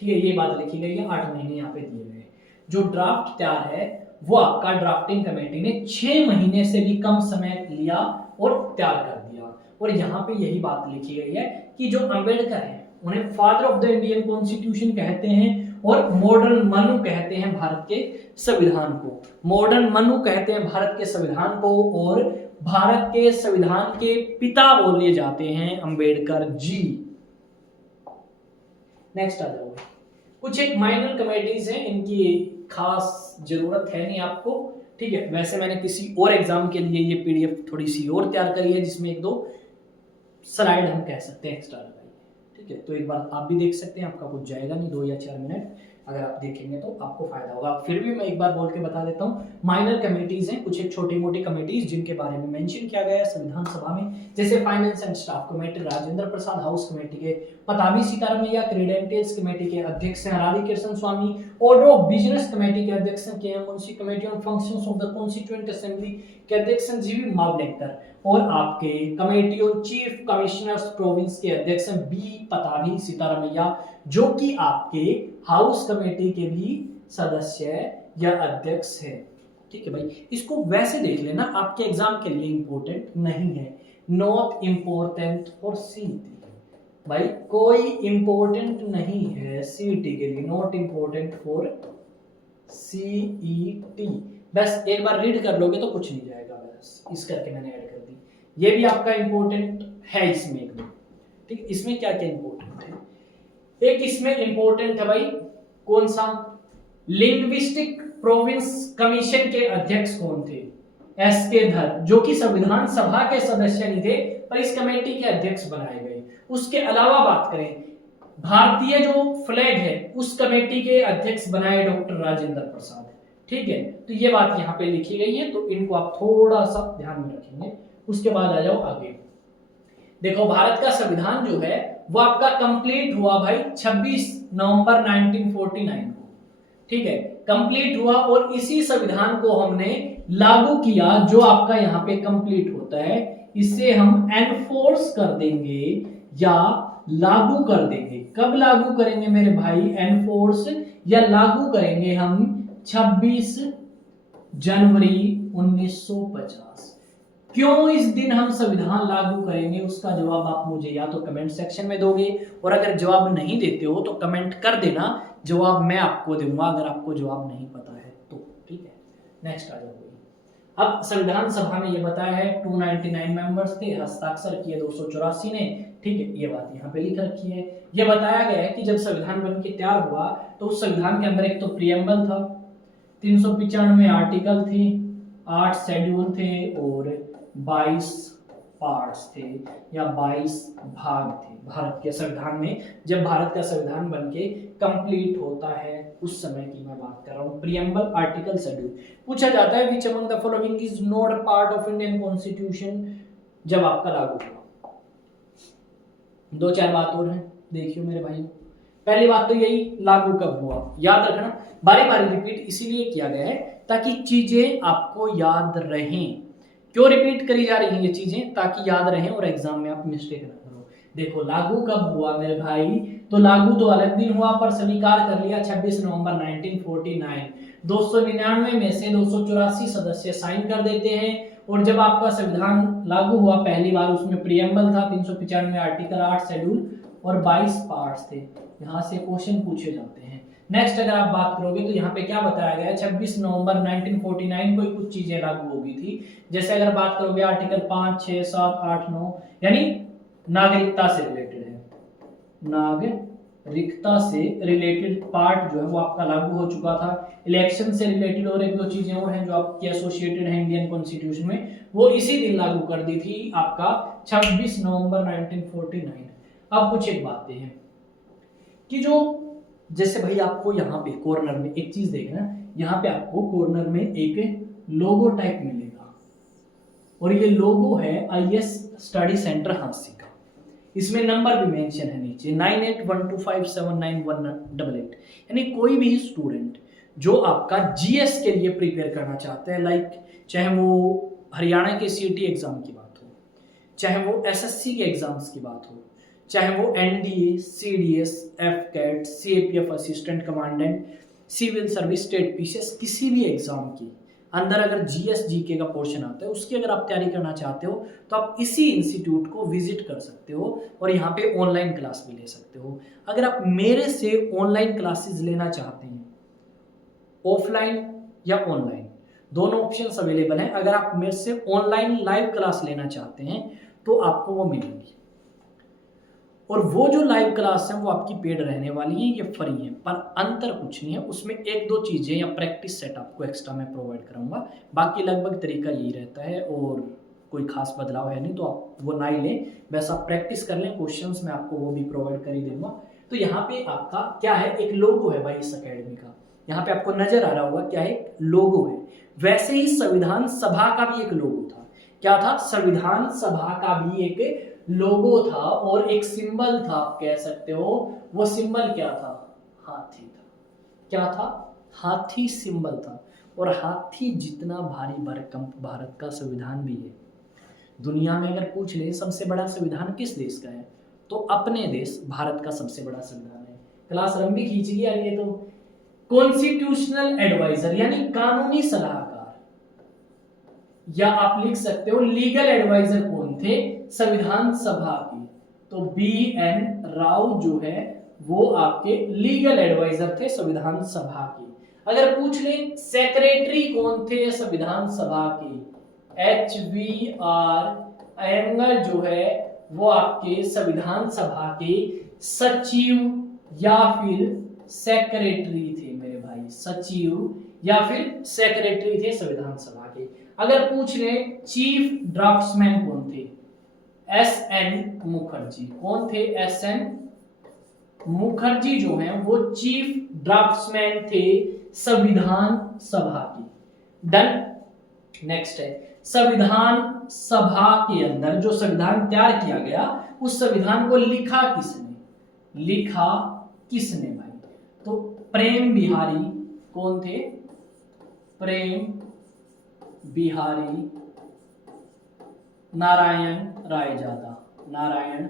ठीक है, ये बात लिखी गई है, 8 महीने यहाँ पे दिए गए। जो ड्राफ्ट तैयार है वो आपका ड्राफ्टिंग कमेटी ने 6 महीने से भी कम समय लिया और तैयार कर दिया। और यहाँ पे यही बात लिखी गई है कि जो अम्बेडकर है उन्हें father of the Indian constitution कहते हैं और मॉडर्न मनु कहते हैं भारत के संविधान को, मॉडर्न मनु कहते हैं भारत के संविधान को, और भारत के संविधान के पिता बोले जाते हैं अम्बेडकर जी। नेक्स्ट आ जाओ, कुछ एक माइनर कमेटीज हैं, इनकी खास जरूरत है नहीं आपको। ठीक है, वैसे मैंने किसी और एग्जाम के लिए ये पीडीएफ थोड़ी सी और तैयार करी है जिसमें 1-2 स्लाइड हम कह सकते हैं एक्स्ट्रा लगाई है। ठीक है, तो एक बार आप भी देख सकते हैं, आपका कुछ जाएगा नहीं, 2 या 4 मिनट अगर आप देखेंगे तो आपको फायदा होगा। फिर भी मैं एक बार बोल के बता देता हूँ, माइनर कमेटीज हैं, कुछ एक छोटी मोटी कमेटीज जिनके बारे में मेंशन किया गया है संविधान सभा में, जैसे finance and staff committee Rajendra Prasad house committee के पताबी सीतारामैया, क्रेडेंटियल्स कमेटी के अध्यक्ष हैं राधी कृष्ण स्वामी, ऑर्डर ऑफ बिजनेस कमेटी के अध्यक्ष हैं के Munshi, committee on functions of the constituent assembly के अध्यक्ष हैं जीवी मावलेकर, और आपके committee on chief commissioners province के अध्यक्ष हैं बी पताबी सीतारामैया, जो कि आपके हाउस कमेटी के भी सदस्य या अध्यक्ष है। ठीक है भाई, इसको वैसे देख लेना, आपके एग्जाम के लिए इंपॉर्टेंट नहीं है, नॉट इंपॉर्टेंट फॉर सीईटी। भाई कोई इंपॉर्टेंट नहीं है सीईटी के लिए, नॉट इंपॉर्टेंट फॉर सीईटी। बस एक बार रीड कर लोगे तो कुछ नहीं जाएगा, बस इस करके मैंने ऐड कर दी। ये भी आपका इंपॉर्टेंट है इसमें एक दो। ठीक, इसमें क्या क्या इंपॉर्टेंट है, एक इसमें इंपॉर्टेंट है भाई कौन सा, लिंग्विस्टिक प्रोविंस कमीशन के अध्यक्ष कौन थे, एस.के. धर, जो कि संविधान सभा के सदस्य नहीं थे पर इस कमेटी के अध्यक्ष बनाए गए। उसके अलावा बात करें, भारतीय जो फ्लैग है उस कमेटी के अध्यक्ष बनाए डॉक्टर राजेंद्र प्रसाद। ठीक है, तो ये बात यहाँ पे लिखी गई है, तो इनको आप थोड़ा सा ध्यान में रखेंगे। उसके बाद आ जाओ आगे, देखो भारत का संविधान जो है वो आपका कंप्लीट हुआ भाई 26 नवंबर 1949 को। ठीक है, कंप्लीट हुआ और इसी संविधान को हमने लागू किया, जो आपका यहाँ पे कंप्लीट होता है इसे हम एनफोर्स कर देंगे या लागू कर देंगे। कब लागू करेंगे मेरे भाई, एनफोर्स या लागू करेंगे हम 26 जनवरी 1950। क्यों इस दिन हम संविधान लागू करेंगे, उसका जवाब आप मुझे या तो कमेंट सेक्शन में दोगे, और अगर जवाब नहीं देते हो तो कमेंट कर देना, जवाब मैं आपको दूंगा अगर आपको जवाब नहीं पता है तो। ठीक है, नेक्स्ट आ जाओ। अब संविधान सभा में ये बताया है 299 मेंबर्स थे, हस्ताक्षर किए 284 ने। ठीक है, ये बात यहाँ पे लिख रखी है। ये बताया गया है कि जब संविधान बन के तैयार हुआ तो उस संविधान के अंदर एक तो प्रियम्बल था, 395 आर्टिकल थे, 8 शेड्यूल थे और 22 पार्ट्स थे या 22 भाग थे। भारत के संविधान में जब भारत का संविधान बनके कंप्लीट होता है उस समय की मैं बात कर रहा हूँ। Preamble, article, schedule. पूछा जाता है which among the following is not part of Indian constitution जब आपका लागू हुआ। दो चार बात और है, देखियो मेरे भाई। पहली बात तो यही, लागू कब हुआ, याद रखना। बारी बारी रिपीट इसीलिए किया गया है ताकि चीजें आपको याद रहें। क्यों रिपीट करी जा रही हैं ये चीजें, ताकि याद रहें और एग्जाम में आप मिस्टेक ना करो। देखो लागू कब हुआ मेरे भाई, तो लागू तो अलग दिन हुआ पर स्वीकार कर लिया 26 नवंबर 1949। 299 में से 284 सदस्य साइन कर देते हैं। और जब आपका संविधान लागू हुआ पहली बार, उसमें प्रियम्बल था, 395 आर्टिकल, 8 शेड्यूल और 22 पार्ट्स थे। यहाँ से क्वेश्चन पूछे जाते हैं। नेक्स्ट अगर आप बात करोगे तो यहाँ पे क्या बताया गया है, 26 नवंबर 1949 को कुछ चीजें लागू हो गई थी। जैसे अगर बात करोगे आर्टिकल 5, 6, 7, 8, 9 यानी नागरिकता से रिलेटेड है, नागरिकता से रिलेटेड पार्ट जो है वो आपका लागू हो चुका था। इलेक्शन से रिलेटेड और एक दो चीजें और हैं जो आपकी एसोसिएटेड है इंडियन कॉन्स्टिट्यूशन में, वो इसी दिन लागू कर दी थी आपका 26 नवंबर 1949। अब कुछ एक बातें हैं कि जो जैसे भाई आपको यहाँ पे कॉर्नर में एक चीज देखना, यहाँ पे आपको कॉर्नर में एक लोगो टाइप मिलेगा और ये लोगो है आईएएस स्टडी सेंटर हांसी का। इसमें नंबर भी मेंशन है नीचे 9812579188। यानी कोई भी स्टूडेंट जो आपका जीएस के लिए प्रिपेयर करना चाहते हैं, लाइक चाहे वो हरियाणा के सीईटी एग्जाम की बात हो, चाहे वो एसएससी के एग्जाम्स की बात हो, चाहे वो NDA, CDS, AFCAT, CAPF assistant commandant, civil service, state PCS, किसी भी एग्जाम की अंदर अगर जीएस जीके का पोर्शन आता है उसकी अगर आप तैयारी करना चाहते हो तो आप इसी इंस्टीट्यूट को विजिट कर सकते हो और यहाँ पे ऑनलाइन क्लास भी ले सकते हो। अगर आप मेरे से ऑनलाइन क्लासेस लेना चाहते हैं, ऑफलाइन या ऑनलाइन दोनों ऑप्शंस अवेलेबल हैं। अगर आप मेरे से ऑनलाइन लाइव क्लास लेना चाहते हैं तो आपको वो मिलेगी, और वो जो लाइव क्लास है वो आपकी पेड रहने वाली है, ये फ्री है, पर अंतर कुछ नहीं है। उसमें एक दो चीज़ें या प्रैक्टिस सेट आपको एक्स्ट्रा मैं प्रोवाइड कराऊंगा, बाकी लगभग तरीका यही रहता है और कोई खास बदलाव है नहीं, तो आप वो ना ही लें, बस आप प्रैक्टिस कर लें। क्वेश्चंस मैं आपको वो भी प्रोवाइड कर ही दूंगा। तो यहाँ पे आपका क्या है, एक लोगो है भाई इस अकेडमी का, यहाँ पे आपको नजर आ रहा होगा क्या है, लोगो है। वैसे ही संविधान सभा का भी एक लोगो था। क्या था, संविधान सभा का भी एक लोगो था और एक सिंबल था, आप कह सकते हो। वो सिंबल क्या था, हाथी था। क्या था, हाथी सिंबल था। और हाथी जितना भारी भरकम भारत का संविधान भी है। दुनिया में अगर पूछ ले सबसे बड़ा संविधान किस देश का है, तो अपने देश भारत का सबसे बड़ा संविधान है। क्लास लंबी खींच लिया ये तो। कॉन्स्टिट्यूशनल एडवाइजर यानी कानूनी सलाहकार, या आप लिख सकते हो लीगल एडवाइजर कौन थे, संविधान सभा की, तो BN राव जो है वो आपके लीगल एडवाइजर थे संविधान सभा की। अगर पूछ ले सेक्रेटरी कौन थे संविधान सभा की, HVR अयंगर जो है वो आपके संविधान सभा के सचिव या फिर सेक्रेटरी थे मेरे भाई, सचिव या फिर सेक्रेटरी थे संविधान सभा के। अगर पूछ ले चीफ ड्राफ्ट्समैन कौन थे, SN मुखर्जी। कौन थे, SN मुखर्जी जो हैं वो चीफ ड्राफ्ट्समैन थे संविधान सभा की। डन। नेक्स्ट है संविधान सभा के अंदर जो संविधान तैयार किया गया उस संविधान को लिखा किसने, लिखा किसने भाई, तो प्रेम बिहारी कौन थे, प्रेम बिहारी नारायण रायजादा, नारायण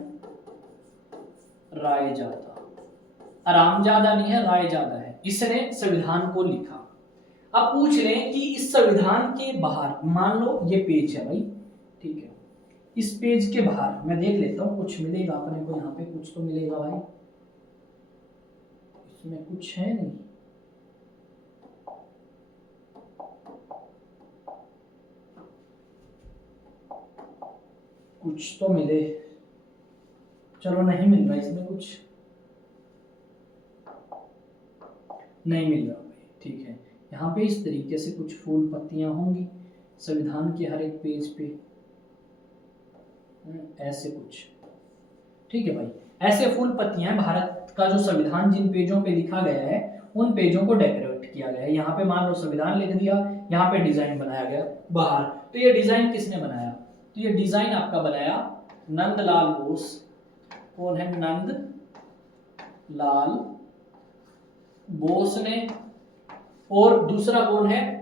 रायजादा, रामजादा नहीं है, रायजादा है, इसने संविधान को लिखा। अब पूछ लें कि इस संविधान के बाहर मान लो ये पेज है भाई, ठीक है। इस पेज के बाहर मैं देख लेता हूँ कुछ मिलेगा अपने को, यहाँ पे कुछ तो मिलेगा भाई, इसमें कुछ है नहीं। कुछ तो मिले, चलो नहीं मिल रहा इसमें, कुछ नहीं मिल रहा भाई, ठीक है। यहाँ पे इस तरीके से कुछ फूल पत्तियां होंगी संविधान के हर एक पेज पे, ऐसे कुछ, ठीक है भाई। ऐसे फूल पत्तियां भारत का जो संविधान जिन पेजों पे लिखा गया है उन पेजों को डेकोरेट किया गया है। यहाँ पे मान लो संविधान लिख दिया, यहाँ पे डिजाइन बनाया गया बाहर। तो ये डिजाइन किसने बनाया? तो ये डिजाइन आपका बनाया नंदलाल बोस। कौन है? नंदलाल बोस ने। और दूसरा कौन है?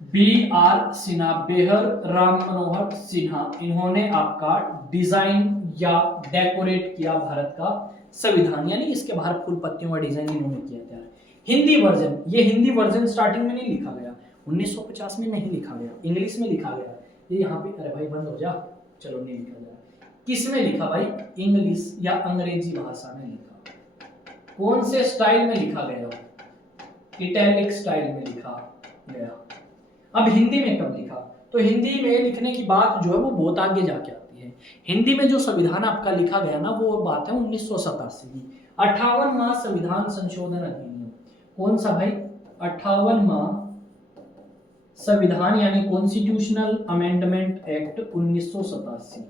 BR सिन्हा, बेहर राम मनोहर सिन्हा। इन्होंने आपका डिजाइन या डेकोरेट किया भारत का संविधान, यानी इसके बाहर फूल पत्तियों का डिजाइन इन्होंने किया था। हिंदी वर्जन, ये हिंदी वर्जन स्टार्टिंग में नहीं लिखा गया, 1950 में नहीं लिखा गया, इंग्लिश में लिखा गया। ये यहाँ पे, अरे भाई बंद हो जा, चलो नहीं लिखा गया। किस में लिखा भाई? इंग्लिश या अंग्रेजी भाषा में लिखा। कौन से स्टाइल में लिखा गया? इटैलिक स्टाइल में लिखा गया। अब हिंदी में कब लिखा? तो हिंदी में लिखने की बात जो है वो बहुत आगे जाके आती है। हिंदी में जो संविधान आपका लिखा गया ना, वो बात है 1987 की, 58वां संविधान संशोधन अधिनियम। कौन सा भाई? 58वां संविधान यानी कॉन्स्टिट्यूशनल अमेंडमेंट एक्ट 1987।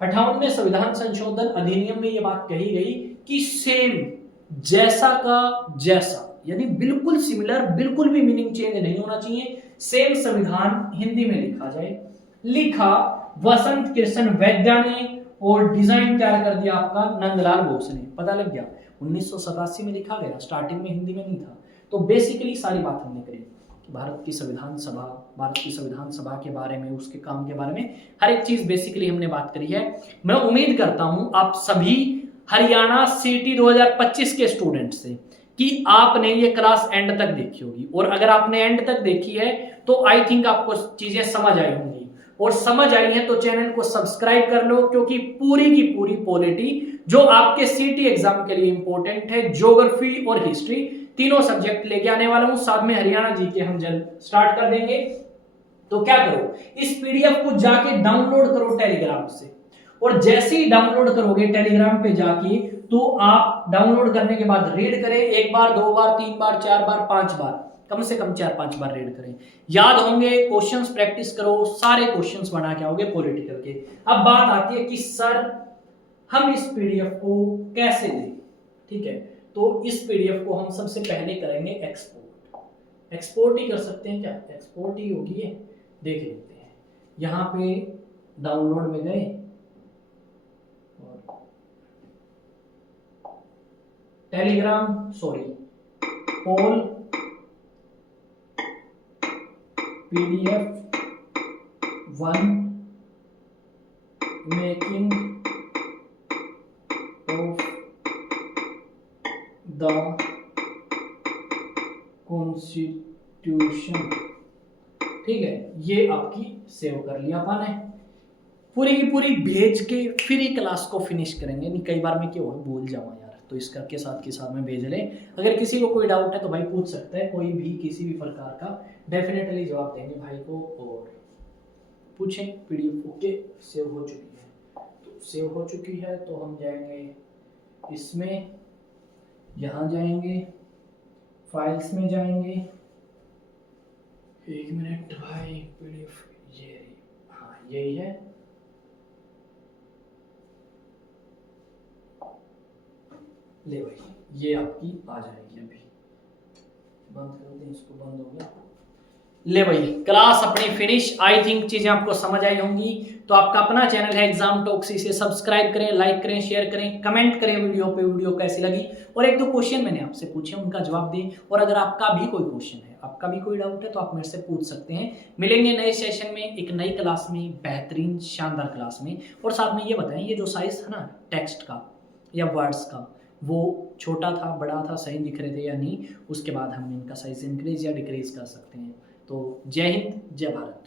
58वें संविधान संशोधन अधिनियम में ये बात कही गई कि सेम, जैसा का जैसा, यानी बिल्कुल सिमिलर, बिल्कुल भी मीनिंग चेंज नहीं होना चाहिए, सेम संविधान हिंदी में लिखा जाए। लिखा वसंत कृष्ण वैद्या ने और डिजाइन तैयार कर दिया आपका नंदलाल बोस ने। पता लग गया 1987 में लिखा गया, स्टार्टिंग में हिंदी में नहीं था। तो बेसिकली सारी बात हमने करी भारत की संविधान सभा, भारत की संविधान सभा के बारे में, उसके काम के बारे में, हर एक चीज बेसिकली हमने बात करी है। मैं उम्मीद करता हूं आप सभी हरियाणा सीटी 2025 के स्टूडेंट से कि आपने ये क्लास एंड तक देखी होगी, और अगर आपने एंड तक देखी है तो आई थिंक आपको चीजें समझ आई होंगी, और समझ आई है तो चैनल को सब्सक्राइब कर लो, क्योंकि पूरी की पूरी पॉलिटी जो आपके सीटी एग्जाम के लिए इंपॉर्टेंट है, ज्योग्राफी और हिस्ट्री, तीनों सब्जेक्ट लेके आने वाला हूं। साथ में हरियाणा जी के हम जल्द स्टार्ट कर देंगे। तो क्या करो, इस पीडीएफ को जाके डाउनलोड करो टेलीग्राम से, और जैसे ही डाउनलोड करोगे टेलीग्राम पे जाके, तो आप डाउनलोड करने के बाद रीड करें, 1 बार 2 बार 3 बार 4 बार 5 बार, कम से कम 4-5 बार रीड करें। याद होंगे, क्वेश्चंस प्रैक्टिस करो, सारे क्वेश्चंस बना के आओगे पॉलिटिकल के। अब बात आती है कि सर हम इस पीडीएफ को कैसे लें, ठीक है। तो इस पीडीएफ को हम सबसे पहले करेंगे एक्सपोर्ट। एक्सपोर्ट ही कर सकते हैं क्या? एक्सपोर्ट ही होगी ये, देख लेते हैं। यहाँ पे डाउनलोड में गए, Telegram, sorry, poll PDF 1 making of the constitution, ठीक है। ये आपकी सेव कर लिया अपन है, पूरी की पूरी भेज के फिर ही क्लास को फिनिश करेंगे। नहीं, कई बार मैं क्या हो भूल जाऊँ यार, तो इस करके साथ के साथ में भेज लें। अगर किसी को कोई डाउट है तो भाई पूछ सकता है, कोई भी किसी भी प्रकार का, डेफिनेटली जवाब देंगे भाई को। और पूछें, पीडीएफ ओके सेव हो चुकी है, तो सेव हो चुकी है तो हम जाएंगे इसमें, यहाँ जाएंगे फाइल्स में जाएंगे, 1 मिनट भाई, पीडीएफ ये, हाँ यही है, ले भाई ये आपकी आ जाएगी। अभी बंद कर दें इसको, बंद हो गया। ले भाई क्लास अपनी फिनिश। आई थिंक चीजें आपको समझ आई होंगी। तो आपका अपना चैनल है एग्जाम टॉक्स, इसे सब्सक्राइब करें, लाइक करें, शेयर करें, कमेंट करें वीडियो पे, वीडियो कैसी लगी, और 1-2 क्वेश्चन मैंने आपसे पूछे उनका जवाब दें। और अगर आपका भी कोई क्वेश्चन है, आपका भी कोई डाउट है, तो आप मेरे से पूछ सकते हैं। मिलेंगे नए सेशन में, एक नई क्लास में, बेहतरीन शानदार क्लास में। और साथ में ये बताएं, ये जो साइज था ना टेक्स्ट का या वर्ड्स का, वो छोटा था, बड़ा था, सही दिख रहे थे या नहीं, उसके बाद हम इनका साइज इंक्रीज या डिक्रीज कर सकते हैं। तो जय हिंद, जय भारत।